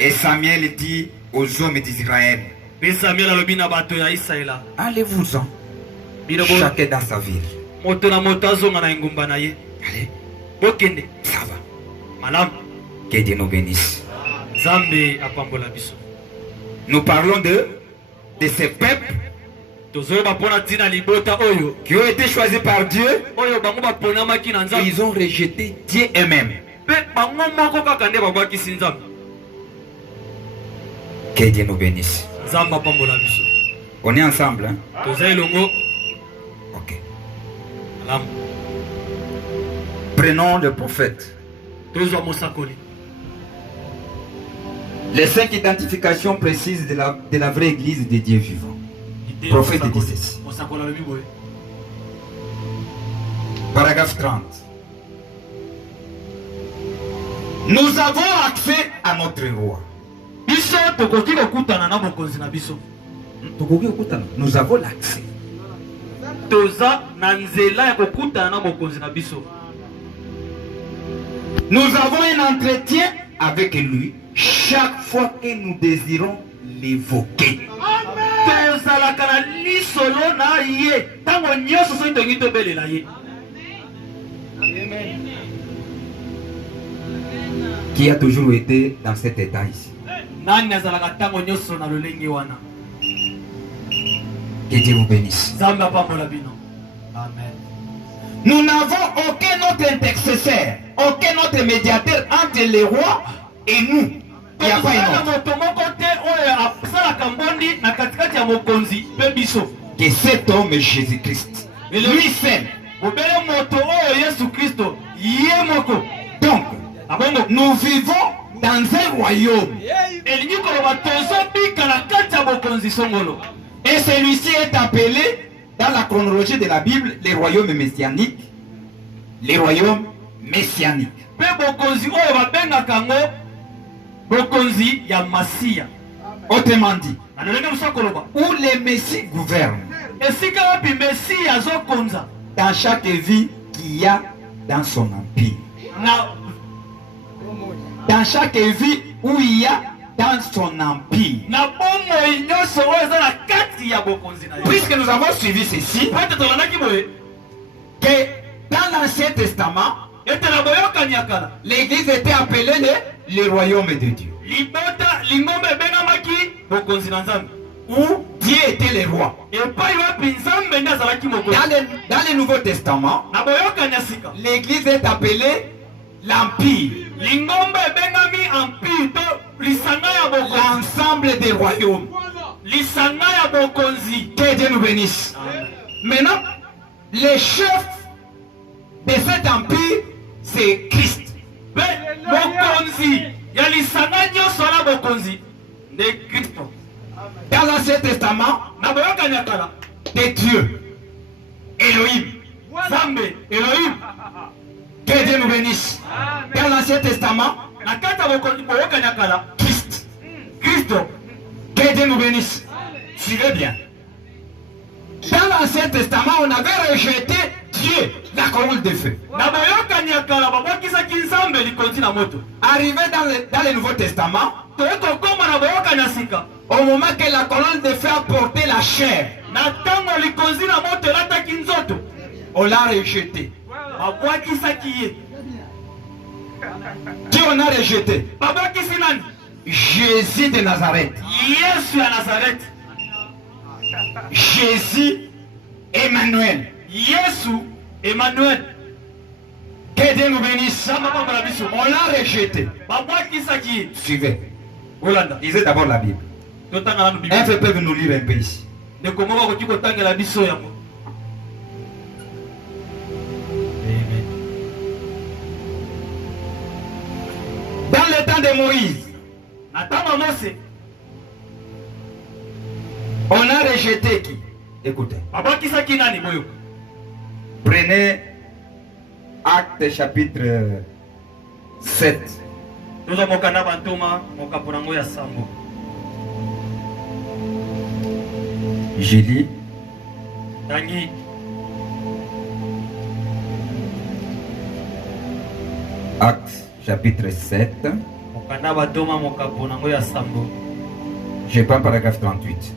Et Samuel dit aux hommes d'Israël, allez-vous-en, chacun dans sa ville. Allez, ça va. Que Dieu nous bénisse. Nous parlons de ce peuple qui ont été choisis par Dieu, ils ont rejeté Dieu eux-mêmes. Que Dieu nous bénisse. On est ensemble, hein? Ok. Prenons le prophète. Les 5 identifications précises de la vraie église de Dieu vivant. Le prophète dit ceci. Paragraphe 30. Nous avons accès à notre roi. Nous avons l'accès. Nous avons un entretien avec lui chaque fois que nous désirons l'évoquer. Qui a toujours été dans cet état ici? Que Dieu vous bénisse. Amen. Nous n'avons aucun autre intercesseur, aucun autre médiateur entre les rois et nous. Il n'y a pas un autre. Que cet homme est Jésus-Christ. Lui seul. Donc, nous vivons dans un royaume. Et celui-ci est appelé, dans la chronologie de la Bible, les royaumes messianiques. Les royaumes messianiques. Autrement dit, où les messies gouvernent. Dans chaque vie qu'il y a dans son empire. Dans chaque vie où il y a dans son empire. Puisque nous avons suivi ceci, que dans l'Ancien Testament, l'église était appelée le royaume de Dieu. Où Dieu était le roi. Dans le Nouveau Testament, l'église est appelée l'empire. L'ensemble des royaumes. Que Dieu nous bénisse. Maintenant, le chef de cet empire, c'est Christ. Dans l'Ancien Testament, c'est Dieu. Elohim. Que Dieu nous bénisse. Dans l'Ancien Testament, Christ. Que Dieu nous bénisse. Suivez bien. Dans l'Ancien Testament, on avait rejeté Dieu, la colonne de feu. Arrivé dans le Nouveau Testament, au moment que la colonne de feu a porté la chair, on l'a rejeté. Qui on a rejeté? Jésus de Nazareth. Jésus Emmanuel. Que Dieu nous bénisse. On l'a rejeté. Suivez. Lisez d'abord la Bible. Un peu peuvent nous lire un peu ici. Dans le temps de Moïse, on a rejeté qui? Écoutez. Prenez Actes chapitre 7. Je lis. Actes chapitre 7. Je prends paragraphe 38.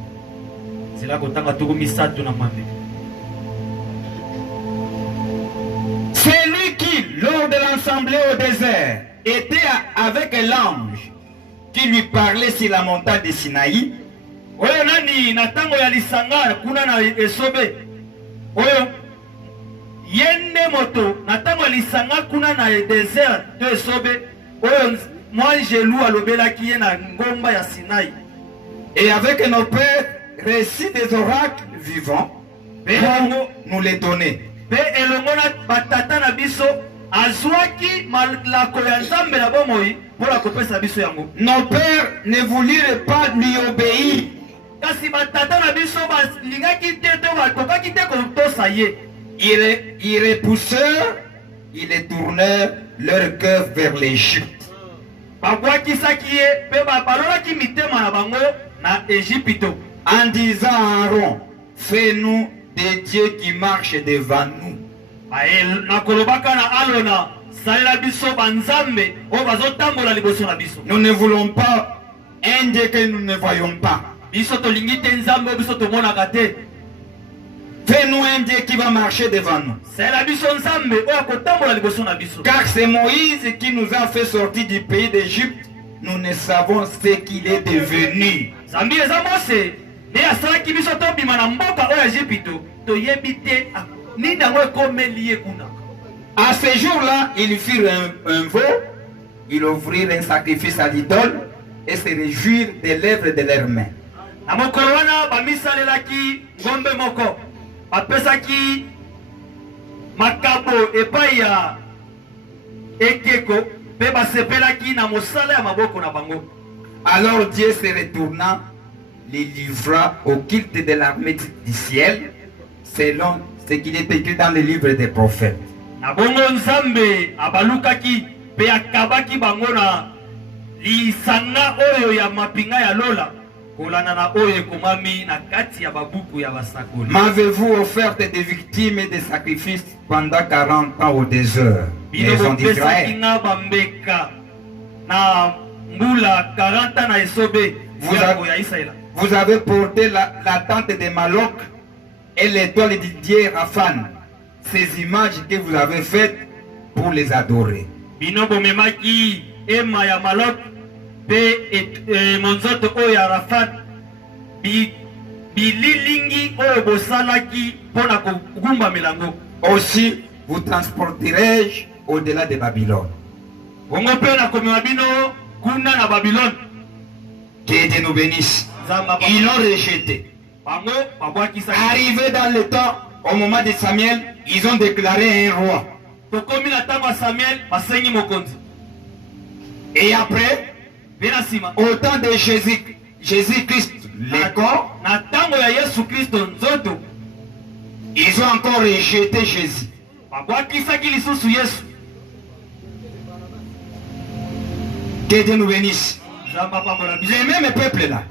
Celui qui, lors de l'assemblée au désert, était avec l'ange qui lui parlait sur la montagne de Sinaï, oyo nani na tango ya lisanga kuna na esobe oyo yende moto na tango ya lisanga kuna na désert de esobe oyo moi Jelou alobelaki ye na ngomba ya Sinaï. Et avec nos pères, récit des oracles vivants pour nous les donner. Pe elongona batata na biso azwaki malako ya Nzambe na bomoi pour la kopesa biso yango. Nos pères ne voulurent pas lui obéir. Kasi batata na biso balingaki te to bakokaki te kotosa ye. Ils repoussèrent, ils tournèrent leur cœur vers l'Égypte. Babwakisaki ye pe balolaki mitema na bango na Égypte en disant à Aaron, fais-nous des dieux qui marchent devant nous. Nous ne voulons pas un Dieu que nous ne voyons pas. Fais-nous un Dieu qui va marcher devant nous. Car c'est Moïse qui nous a fait sortir du pays d'Égypte. Nous ne savons ce qu'il est devenu. À ce jour-là, ils firent un veau, ils offrirent un sacrifice à l'idole et se réjouirent des lèvres de leurs mains. Alors Dieu se retourna, les livra au culte de l'armée du ciel, selon ce qu'il est écrit dans le livre des prophètes. M'avez-vous offert des victimes et des sacrifices pendant 40 ans au désert, maison d'Israël? Vous avez porté la tente de Moloch et l'étoile du dieu Raphan, ces images que vous avez faites pour les adorer. Aussi vous transporterai-je au-delà de Babylone. Que Dieu nous bénisse. Ils l'ont rejeté. Arrivé dans le temps, au moment de Samuel, ils ont déclaré un roi. Et après, au temps de Jésus-Christ, le corps, ils ont encore rejeté Jésus. Que Dieu nous bénisse. Les mêmes peuples là.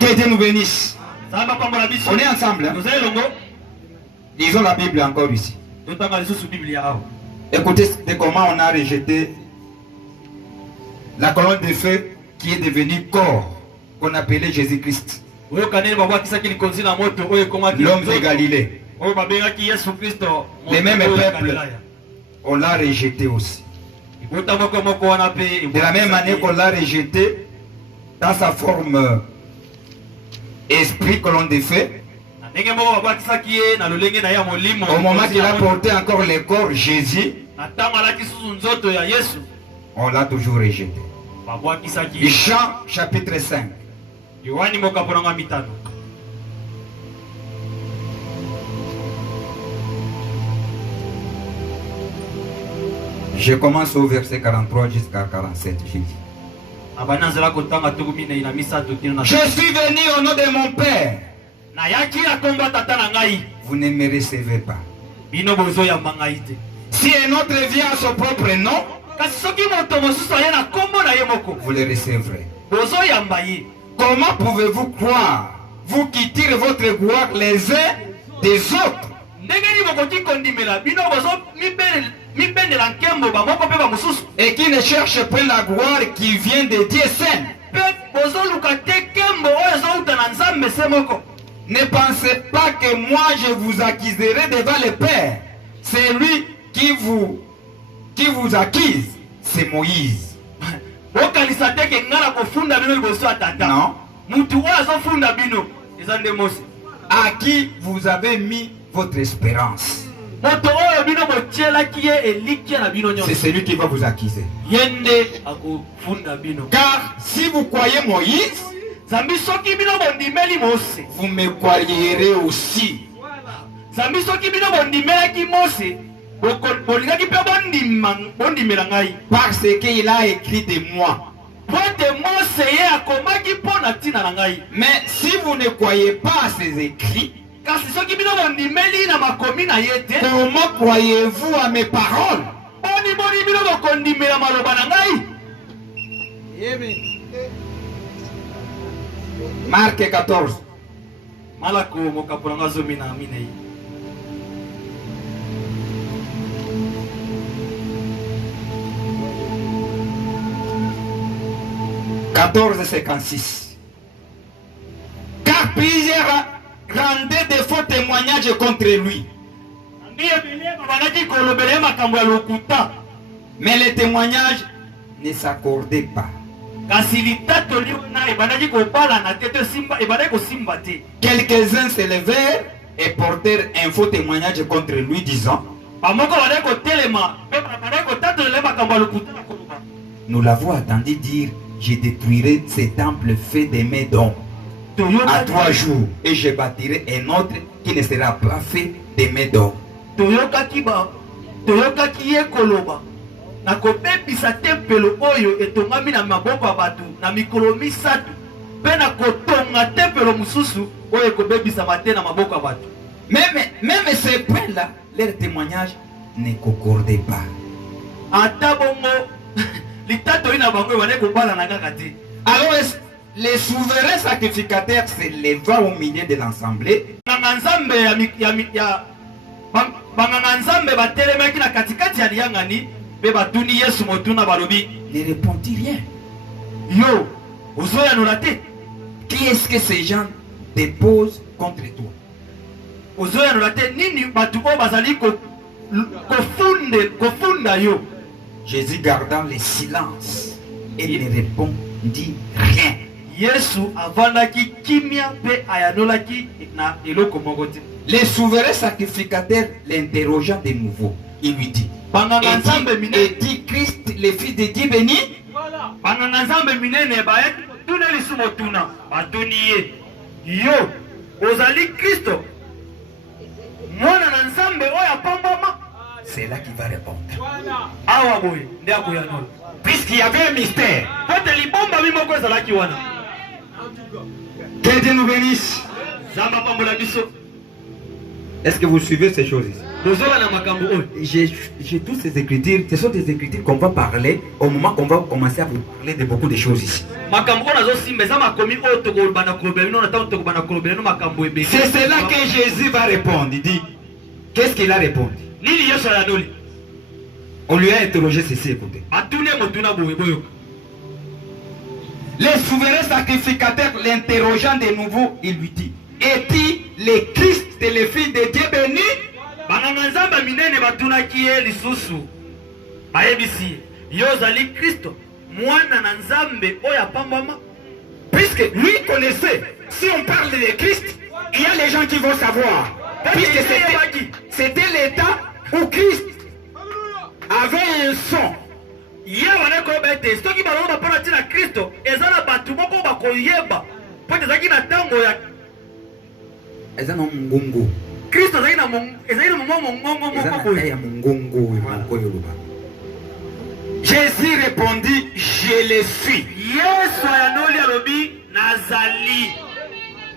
Que Dieu nous bénisse. On est ensemble. Hein? Lisons la Bible encore ici. Écoutez comment on a rejeté la colonne de feu qui est devenue corps, qu'on appelait Jésus-Christ. L'homme de Galilée. Les mêmes peuples, on l'a rejeté aussi. De la même manière qu'on l'a rejeté dans sa forme esprit colonne de feu, au moment qu'il a porté encore le corps Jésus, on l'a toujours rejeté. Jean chapitre 5. Je commence au verset 43 jusqu'à 47. J'ai dit. Je suis venu au nom de mon Père. Vous ne me recevez pas. Si un autre vient à son propre nom, vous le recevrez. Comment pouvez-vous croire, vous qui tirez votre gloire les uns des autres? Et qui ne cherche pas la gloire qui vient de Dieu saint. Ne pensez pas que moi je vous accuserai devant le Père. C'est lui qui vous accuse, c'est Moïse. okanisa te ke ngala kofunda bino liboso ya tata. Non. Mutu oyo azofunda bino eza nde Mose. À qui vous avez mis votre espérance? Moto oyo bino botielaki ye elikia na bino nyonso. C'est celui qui va vous accuser. Yende akofunda bino. Car si vous croyez Moïse, Zambi soki bino bondimeli Mose. vous me croirez aussi. Zambi soki bino bondimelaki Mose. Bolingaki pe bondimela ngai. Parce qu'il a écrit de moi. Pote Mose ye akomaki pona tina na ngai. Mais si vous ne croyez pas à ces écrits, Kasi soki bino bondimeli na makomi na ye te. comment croyez-vous à mes paroles? Boni bino bokondimela maloba na ngai. Marc 14. Malako mokapola nga zomi na minei. 14,56. Car plusieurs rendaient des faux témoignages contre lui. Mais les témoignages ne s'accordaient pas. Quelques-uns se levèrent et portèrent un faux témoignage contre lui, disant: nous l'avons entendu dire: je détruirai ce temple fait de mes dons à 3 jours, et je bâtirai un autre qui ne sera pas fait de mes dons. nakobebisa tempelo oyo etongami na maboko ya bato na mikolo misatu mpe nakotonga tempelo mosusu oyo ekobebisama te na maboko ya bato. Même ces points-là, leur témoignage ne concordait pas. Ata bongo litato ina bango ebane kobala na kaka te. Alors les souverains sacrificateurs se leva au milieu de l'assemblée. Banganga nzambe batelemaki na katikati ya liyangani. Ne répondit rien. Yo, ozoya nolate. Qui est-ce que ces gens déposent contre toi? Ozoya nolate nini batu o bazali kofunda yo. Jésus gardant le silence et ne répondit rien. Yesu avandaki kimia pe ayanolaki na eloko moko te. Les souverains sacrificateurs l'interrogeant de nouveau. Il lui dit: est-il Christ, le Fils de Dieu béni? Yo, ozali Christo. C'est là qu'il va répondre. Puisqu'il y avait un mystère. Que Dieu nous bénisse. Est-ce que vous suivez ces choses ici? J'ai toutes ces écritures. Ce sont des écritures qu'on va parler au moment qu'on va commencer à vous parler de beaucoup de choses ici. C'est cela que Jésus va répondre. Il dit: qu'est-ce qu'il a répondu? On lui a interrogé ceci, écoutez. Les souverains sacrificateurs l'interrogeant de nouveau, il lui dit: est-il le Christ, le Fils de Dieu béni? Puisque lui connaissait, si on parle de Christ, il y a les gens qui vont savoir. Puisque c'était l'état où Christ avait un son. Jésus répondit: je le suis.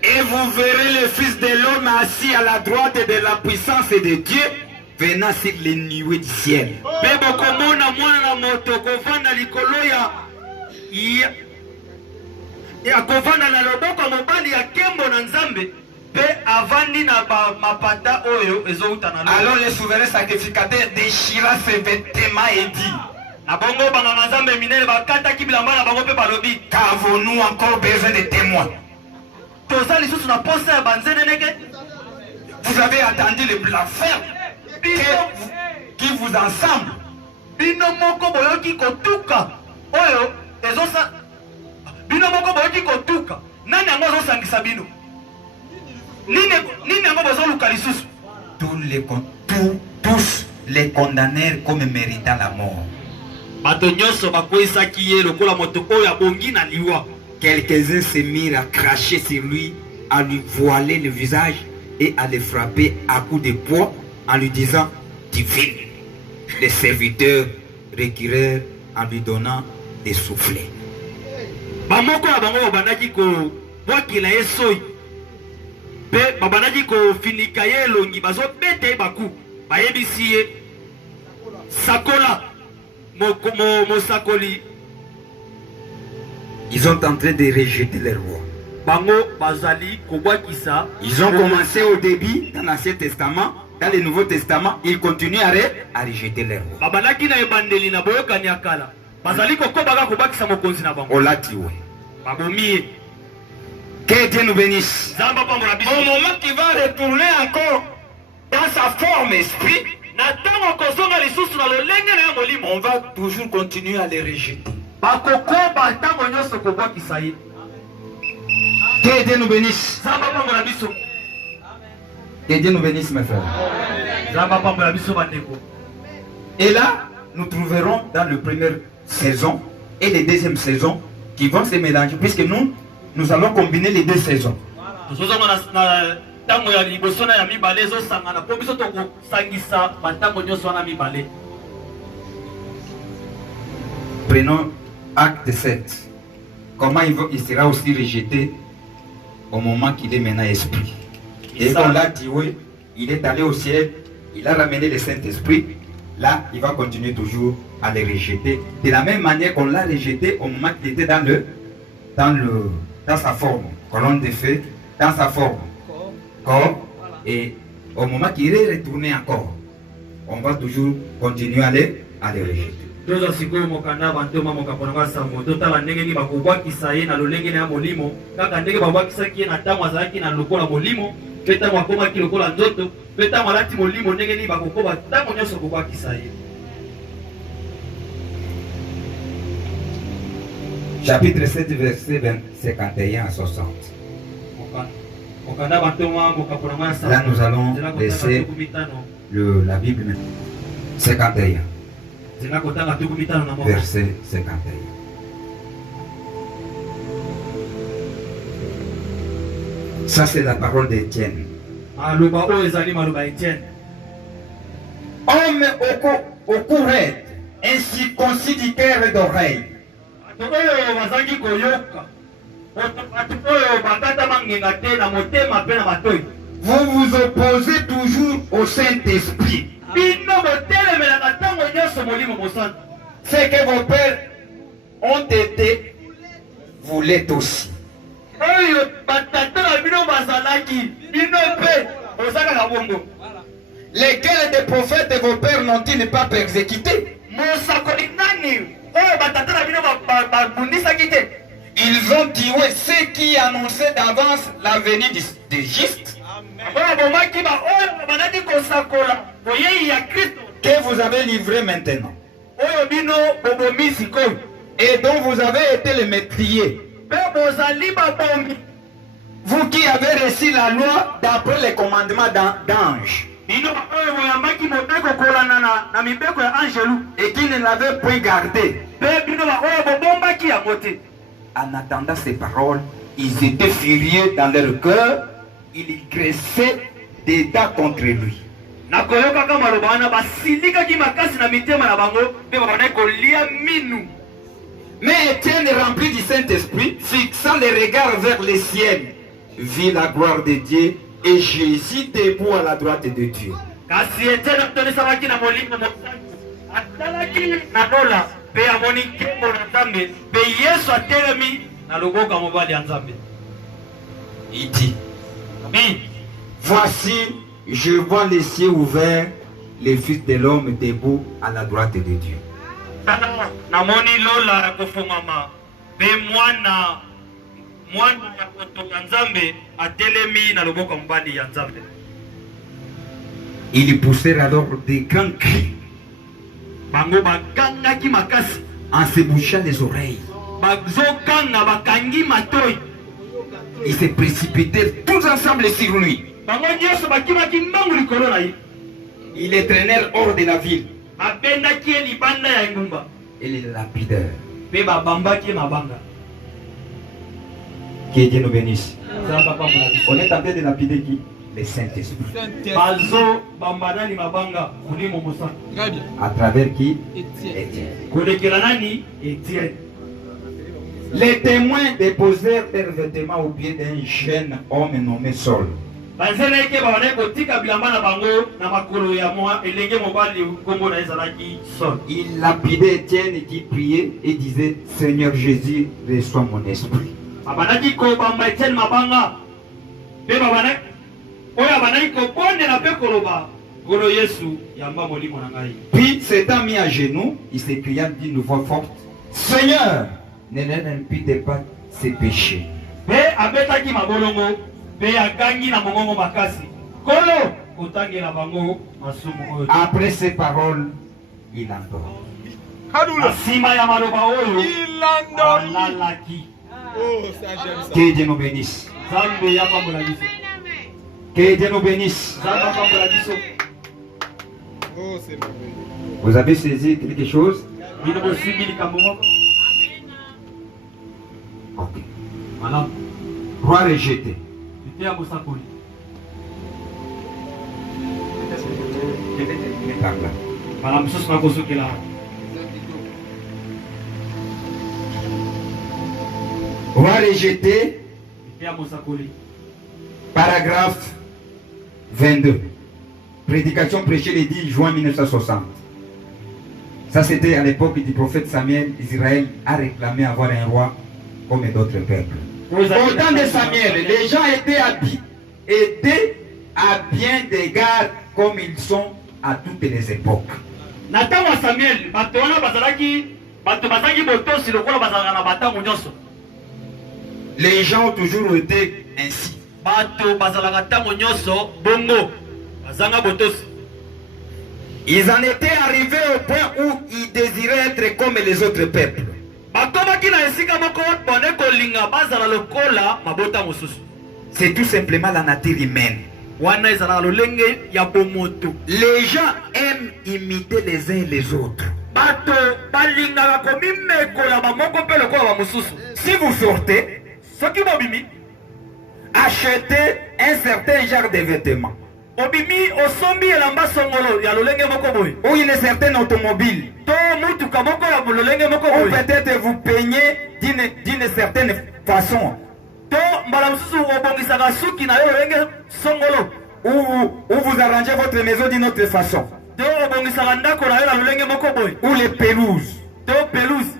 Et vous verrez le Fils de l'homme assis à la droite de la puissance de Dieu, venant sur les nuées du ciel. Alors les souverains sacrificateurs déchira ses vêtements et dit: qu'avons-nous encore besoin de témoins? Vous avez attendu le blasphème qui vous ensemble. ezosa bino moko boki kotuka nani yango azosangisa bino nini yango bozoluka lisusu tous les condamnèrent comme méritant la mort. bato nyonso bakweyisaki ye lokola moto oyo abongi na liwa. Quelques-uns se mirent à cracher sur lui, à lui voiler le visage et à le frapper à coups de poing en lui disant divine. Les serviteurs reculèrent en lui donnant des soufflets. Bamoko ya bango babandaki kobwakela ye soyi mpe babandaki kofinika ye elongi bazobeta ye baku bayebisi ye sakola mosakoli. Ils sont en train de rejeter les rois. Bango bazali kobwakisa. Ils ont commencé au début dans l'Ancien Testament, dans le Nouveau Testament, ils continuent à rejeter les rois. Babalaki na ebandeli na boyokani ya kala. Bazali kokobaka kobakisa mokonzi na bango. Olatiwe. Babomi. Que Dieu nous bénisse. Au moment qu'il va retourner encore dans sa forme esprit, on va toujours continuer à les rejeter. Que Dieu nous bénisse. Que Dieu nous bénisse, mes frères. Et là, nous trouverons dans la première saison et la deuxième saison qui vont se mélanger, puisque nous allons combiner les deux saisons. Prenons acte 7. Comment il sera aussi rejeté au moment qu'il est maintenant esprit. Et on l'a dit, oui, il est allé au ciel, il a ramené le Saint-Esprit. Là, il va continuer toujours à les rejeter. De la même manière qu'on l'a rejeté au moment qu'il était dans sa forme, colonne de feu, dans sa forme, corps, et au moment qu'il est retourné encore, on va toujours continuer à les rejeter. Chapitre 7, verset 51 à 60. Là, nous allons laisser la Bible 51. Verset 51. Ça, c'est la parole d'Étienne. Homme au cou raide, ainsi concis du cœur et d'oreille. Vous vous opposez toujours au Saint-Esprit. C'est que vos pères ont été, vous l'êtes aussi. Lesquels des prophètes de vos pères n'ont-ils pas exécuté? Ils ont tué ceux qui annonçaient d'avance la venue de Christ. Que vous avez livré maintenant. Et dont vous avez été les métriers. Vous qui avez reçu la loi d'après les commandements d'ange. Et qui ne l'avait point gardé. En attendant ces paroles, ils étaient furieux dans leur cœur. Ils graissaient des dents contre lui. Mais Étienne, rempli du Saint-Esprit, fixant les regards vers le ciel, vit la gloire de Dieu et Jésus debout à la droite de Dieu. Il dit, voici, je vois les cieux ouverts, les fils de l'homme debout à la droite de Dieu. Ils poussèrent alors des grands cris en se bouchant les oreilles. bazokanga bakangi matoi. Ils se précipitèrent tous ensemble sur lui. Bango nyonso bakimaki mbangu likolo na ye. Ils les traînèrent hors de la ville. Babendaki ye libanda ya engumba. Et les lapidèrent. Mpe babambaki ye mabanga. Que Dieu nous bénisse. Nzambe apambola biso. On est en train de lapider qui? Le Saint-Esprit. Bazo bambana ni mabanga mulimo mosantu. Très bien. À travers qui? Étienne. Étienne. Kolekela nani? Etienne. Les témoins déposèrent leurs vêtements au pied d'un jeune homme nommé Saul. Banzela eke bawana kotika bilamba na bango na makolo ya mwa elenge mobali kombo na ezalaki Saul. Il lapidait Étienne qui priait et disait: Seigneur Jésus, reçois mon esprit. Babanaki ko bamba Etienne mabanga. Pe babana oya banaki ko bondela pe koloba golo Yesu yamba molimo na ngai. Puis s'étant mis à genoux, il s'écria d'une voix forte: Seigneur, ne leur imputez pas ses péchés. Pe abetaki mabolongo pe agangi na mongongo makasi. Kolo kotangela bango masumu oyo. Après ces paroles, il endort. Na sima ya maloba oyo Il endormi. alalaki. Oh, ça j'aime ça. Que Dieu nous bénisse. Nzambe yapambola biso. Que Dieu nous bénisse. Nzambe apambola biso. Oh, c'est merveilleux. Vous avez saisi quelque chose? Bino bosimbi likambo moko. Ok. Malamu. Roi rejeté. Ete ya mosakoli. Par là. Bala mosusu nakozokela. Roi rejeté, Ete ya mosakoli. paragraphe 22. Prédication prêchée le 10 juin 1960. Ça, c'était à l'époque du prophète Samuel. Israël a réclamé avoir un roi comme d'autres peuples. Au temps de Samuel, les gens étaient à bien des égards comme ils sont à toutes les époques. Na ntango ya Samuel, bato wana bazalaki botosi lokola bazalaka na batango nyonso. Les gens ont toujours été ainsi. Bato bazalaka ntango nyonso bongo bazanga botosi. Ils en étaient arrivés au point où ils désiraient être comme les autres peuples. Bakomaki na esika moko bone kolinga bazala lokola mabota mosusu. C'est tout simplement la nature humaine. Wana ezalaka lolenge ya bomoto. Les gens aiment imiter les uns les autres. Bato balingaka komimekola bamoko mpe lokola bamosusu. Si vous sortez, Soki bobimi, achetez un certain genre de vêtements obimi osombi elamba songolo ya lolenge moko boye. ou une certaine automobile, To mutuka moko ya lolenge moko ou boye. peut-être vous peignez d'une certaine façon, To mbala mosusu obongisaka suki na yo lolenge songolo. ou vous arrangez votre maison d'une autre façon, To obongisaka ndako na yo na lolenge moko boye. ou les pelouses, To pelouse.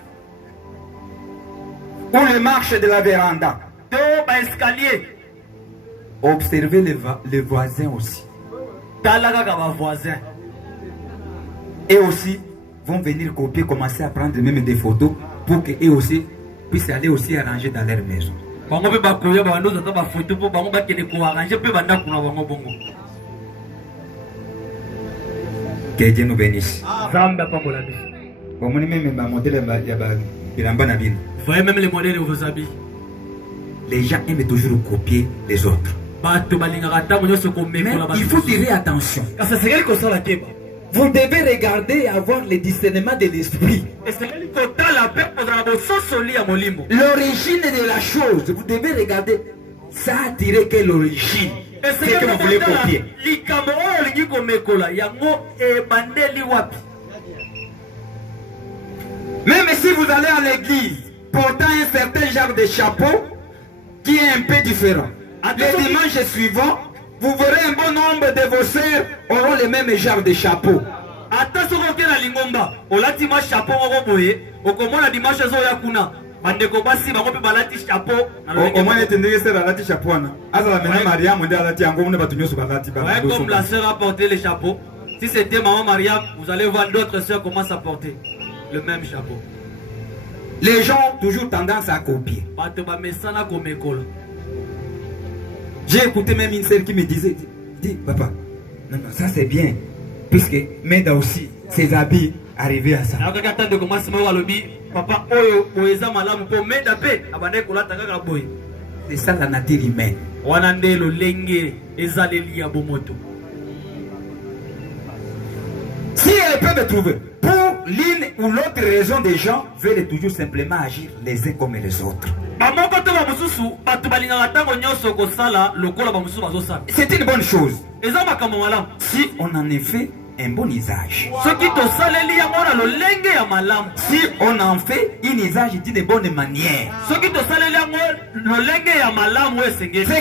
ou les marches de la véranda. To ba escalier. Observez les voisins aussi. Talaka ka ba voisin. Et aussi vont venir copier, commencer à prendre même des photos pour qu'eux aussi puissent aller aussi arranger dans leur maison. Bango pe bakoya bando zata ba photo po bango bakende ko arranger pe banda kuna bango bongo. Que Dieu nous bénisse. Zamba pambola biso. Bon, moi même ma modèle bilamba na bino. Voyez même les modèles de vos habits. Les gens aiment toujours copier les autres. Bato balingaka ntango nyonso Mais komekola bato. il faut tirer attention. Kasi esengeli kosala keba. Vous devez regarder et avoir le discernement de l'esprit. Esengeli kotala mpe kozala bososoli ya molimo. L'origine de la chose, vous devez regarder. Ça a tiré quelle origine? C'est que vous voulez copier. Likambo oyo olingi komekola yango ebandeli wapi. Même si vous allez à l'église portant un certain genre de chapeau qui est un peu différent, le dimanche suivant, vous verrez un bon nombre de vos sœurs auront le même genre de chapeau. Ata soki oke na lingomba olati mwa chapeau moko boye okomona dimanche ezoya kuna bandeko basi bango mpe balati chapeau na lolenge Au moins, moko. il y a alati chapeau. Azala mena Mariam, on dit alati yango, on ne va tenir sur balati. Ouais, comme la sœur a porté les chapeaux. Si c'était maman Maria, vous allez voir d'autres sœurs commencent à porter le même chapeau. Les gens ont toujours tendance à copier. Bato ba mesana komekolo. J'ai écouté même une sœur qui me disait, dit, papa, non, non, ça c'est bien, puisque Meda aussi, ses habits arrivaient à ça. Na kaka tande commence mo walobi papa oyo oeza malamu po meda pe abandai kolata kaka boy. C'est ça la nature humaine. Wana nde lolenge ezaleli ya bomoto. Si elle peut me trouver, pour l'une ou l'autre raison, des gens veulent toujours simplement agir les uns comme les autres. C'est une bonne chose. Si on en a fait un bon usage. Si on en fait un usage d'une bonne manière. C'est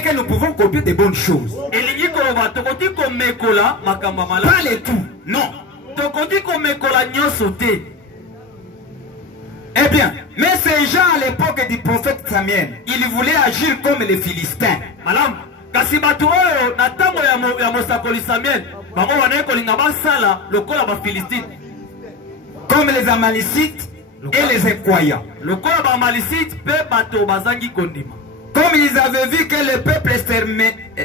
que nous pouvons copier de bonnes choses. Pas les tout, non. Eh bien, mais ces gens à l'époque du prophète Samuel, ils voulaient agir comme les Philistins. Comme les Amalécites et les Incroyants. Comme ils avaient vu que le peuple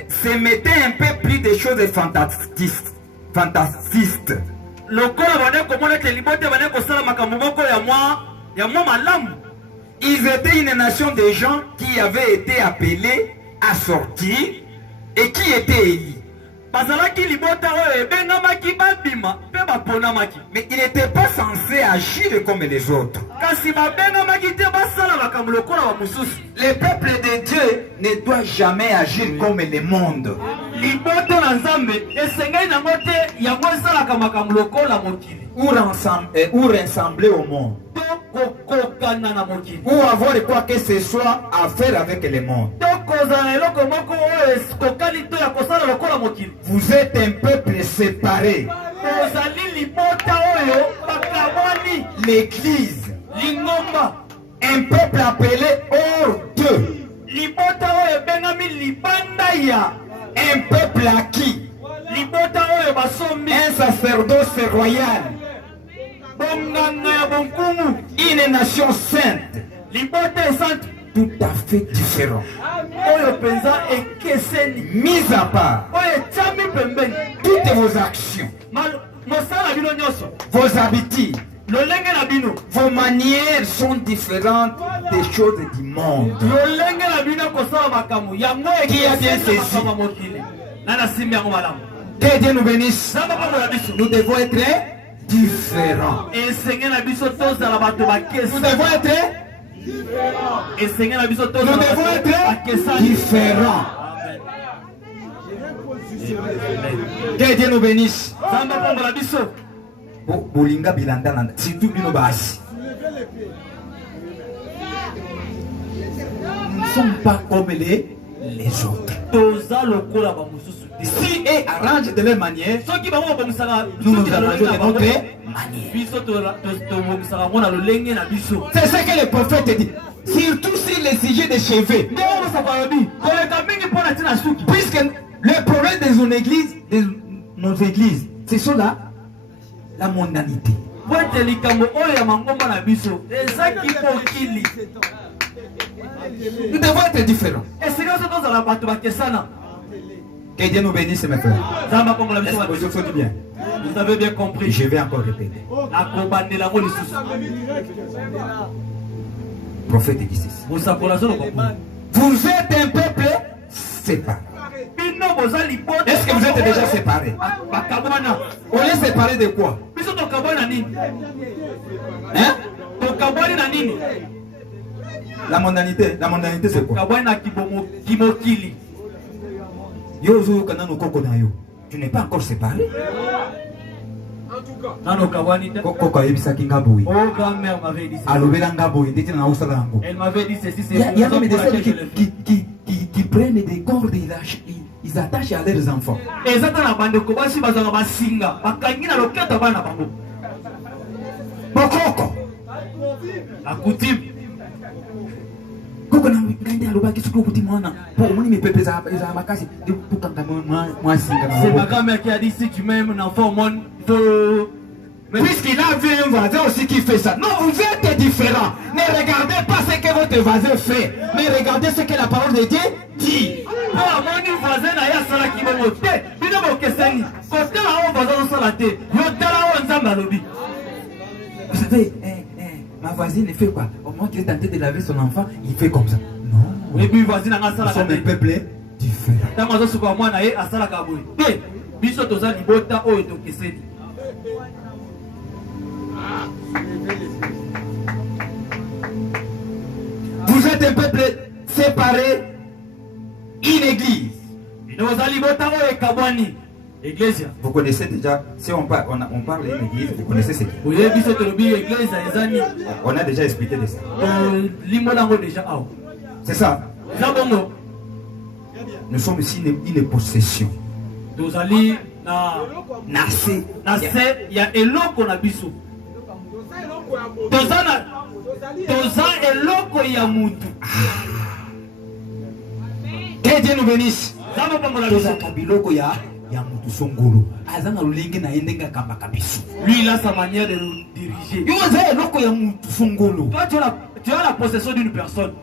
se mettait un peu plus de choses fantastistes. Ils étaient une nation de gens qui avaient été appelés à sortir et qui étaient élis. Mais ils n'étaient pas censés agir comme les autres. Le peuple de Dieu ne doit jamais agir comme le monde. Ou ressembler au monde. Ou avoir quoi que ce soit à faire avec le monde. Vous êtes un peuple séparé. L'église, un peuple appelé hors d'eux. Un peuple acquis. Un sacerdoce royal. Une nation sainte. Tout à fait différent. Mis à part toutes vos actions, vos habitudes, vos manières sont différentes des choses du monde. Qui a bien saisi? Que Dieu nous bénisse. Nous devons être différents. Nous devons être différents. Que Dieu nous bénisse. Bolinga bilanda nanda. Surtout bino basi. Nous ne sommes pas comme les autres. Si et arrange de leur manière, nous nous arrangeons de notre manière. C'est ce que le prophète dit. Surtout sur les sujets des cheveux. Puisque le problème de nos églises, c'est cela, la mondanité. Nous devons être différents. Que Dieu nous bénisse, mes frères. Bien. Vous avez bien compris. Je vais encore répéter. Prophète dit ceci. Vous êtes un peuple séparé. Est-ce que vous êtes déjà séparés? On est séparés de quoi? Hein? La mondanité c'est quoi? Tu n'es pas encore séparé. Elle m'avait dit ceci, c'est il y a même des sœurs qui prennent des cordes et ils attachent à leurs enfants. La coutume. C'est ma grand-mère qui a dit si tu m'aimes un enfant, il faut... Puisqu'il a vu un voisin aussi qui fait ça. Non, vous êtes différents. Ne regardez pas ce que votre voisin fait, mais regardez ce que la parole de Dieu dit. Vous savez, ma voisine fait quoi? Au moment qu'il est tenté de laver son enfant, il fait comme ça. Non. Oui, puis voisine a Nous sommes un peuple différent. Tant que ce soit moi naé à Salaka boy. Eh, biso toza libota oyo tokeseni. Vous êtes un peuple séparé, une église. Vous connaissez déjà, si on parle d'une église, vous connaissez ce qu'il y a. On a déjà expliqué de ça. C'est ça. Nous sommes ici une possession. Nase ya eloko na biso. Toza eloko ya mutu. Que Dieu nous bénisse. Toza kabiloko ya mutu songolo. Azana lulingi na yendenga kamba kabisu. Lui il a sa manière de nous diriger. Yoza eloko ya mutu songolo. Toi tu as la possession d'une personne.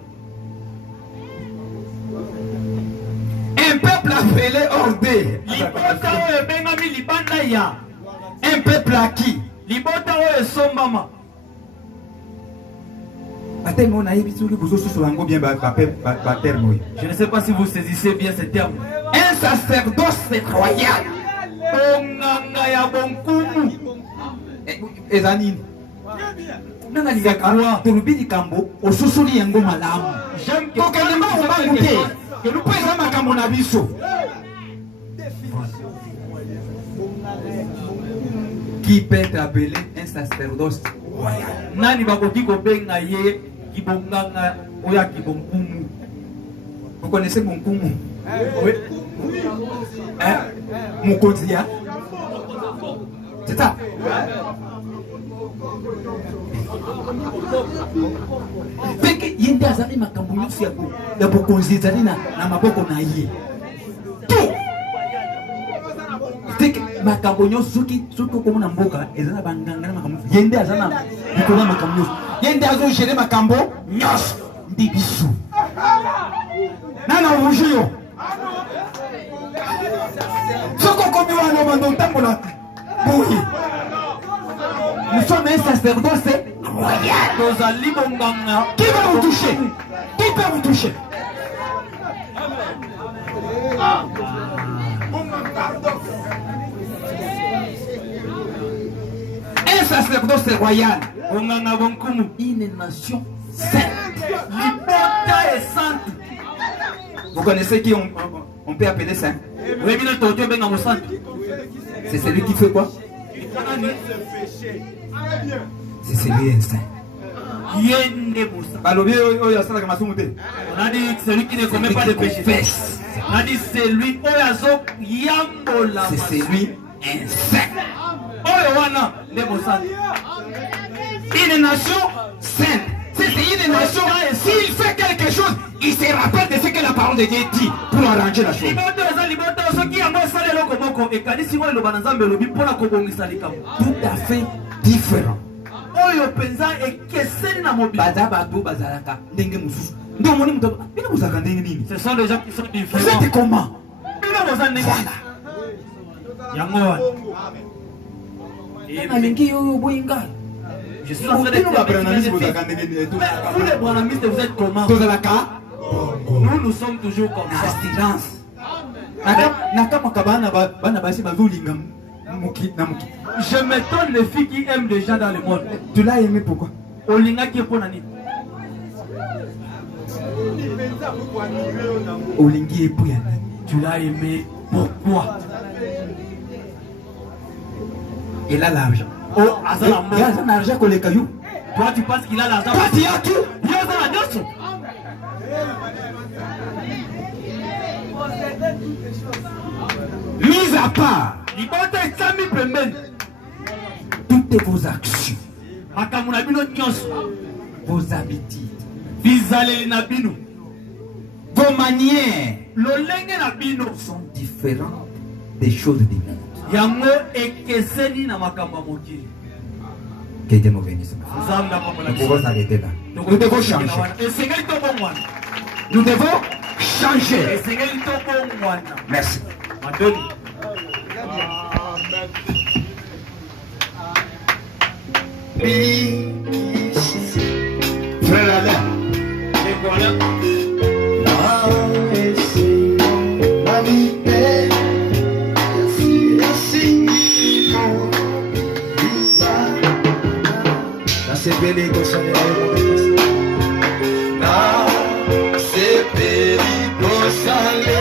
Un peuple appelé Ordé. Libota oyo ebengami libanda ya. Un peuple à qui? Libota oyo esombama. Je ne sais pas si vous saisissez bien ce terme. Un sacerdoce royal. Onganga ya bonkumu. Ezanine. J'aime que nous présentons ma camonabiso. Qui peut être appelé un sacerdoce royal? Nani bakoki kobenga ye kibonganga oya kibonkumu. Vous connaissez mon kumu? Oui. Mon quotidien. C'est ça. Fait que yende azali makambo nyonso ya bokonzi ezali na maboko na ye. Tout. Fait que makambo nyonso soki okomona mboka ezala banganga na makambo yende azana likolo ya makambo nyonso. Yende azogere makambo nyonso ndi biso. Nana obuji yo. Soko komi wana bando ntambola boyi. Nous sommes un sacerdoce royal. Qui va vous toucher? Qui peut vous toucher? Un sacerdoce royal. Une nation sainte. Vous connaissez qui on peut appeler saint? C'est celui qui fait quoi? C'est celui un saint. On a dit celui qui ne commet pas de péché. On a dit celui c'est celui un saint. Une nation sainte. C'est une nation. S'il fait quelque chose, il se rappelle de ce que la parole de Dieu dit pour arranger la chose. Tout à fait différent. Ce sont des gens qui sont différents. Vous êtes comment? Je suis en train de dire, vous les branamistes, vous êtes comment? Nous sommes toujours comme ça. Je m'étonne les filles qui aiment les gens dans le monde. Tu l'as aimé pourquoi? Olinga qui est pour Nani. Olingi est pour Nani. Tu l'as aimé pourquoi? Il a l'argent. Oh, Azala il a l'argent que les cailloux. Toi, tu penses qu'il a l'argent? Toi, tu as tout. Il a l'argent. Mis à part toutes vos actions, vos habitudes, vos manières sont différentes des choses du monde. Que Dieu nous bénisse. Nous pouvons s'arrêter là. Nous devons changer. Nous devons changer. Merci. Be Libele kosane ayo na sepeli kosale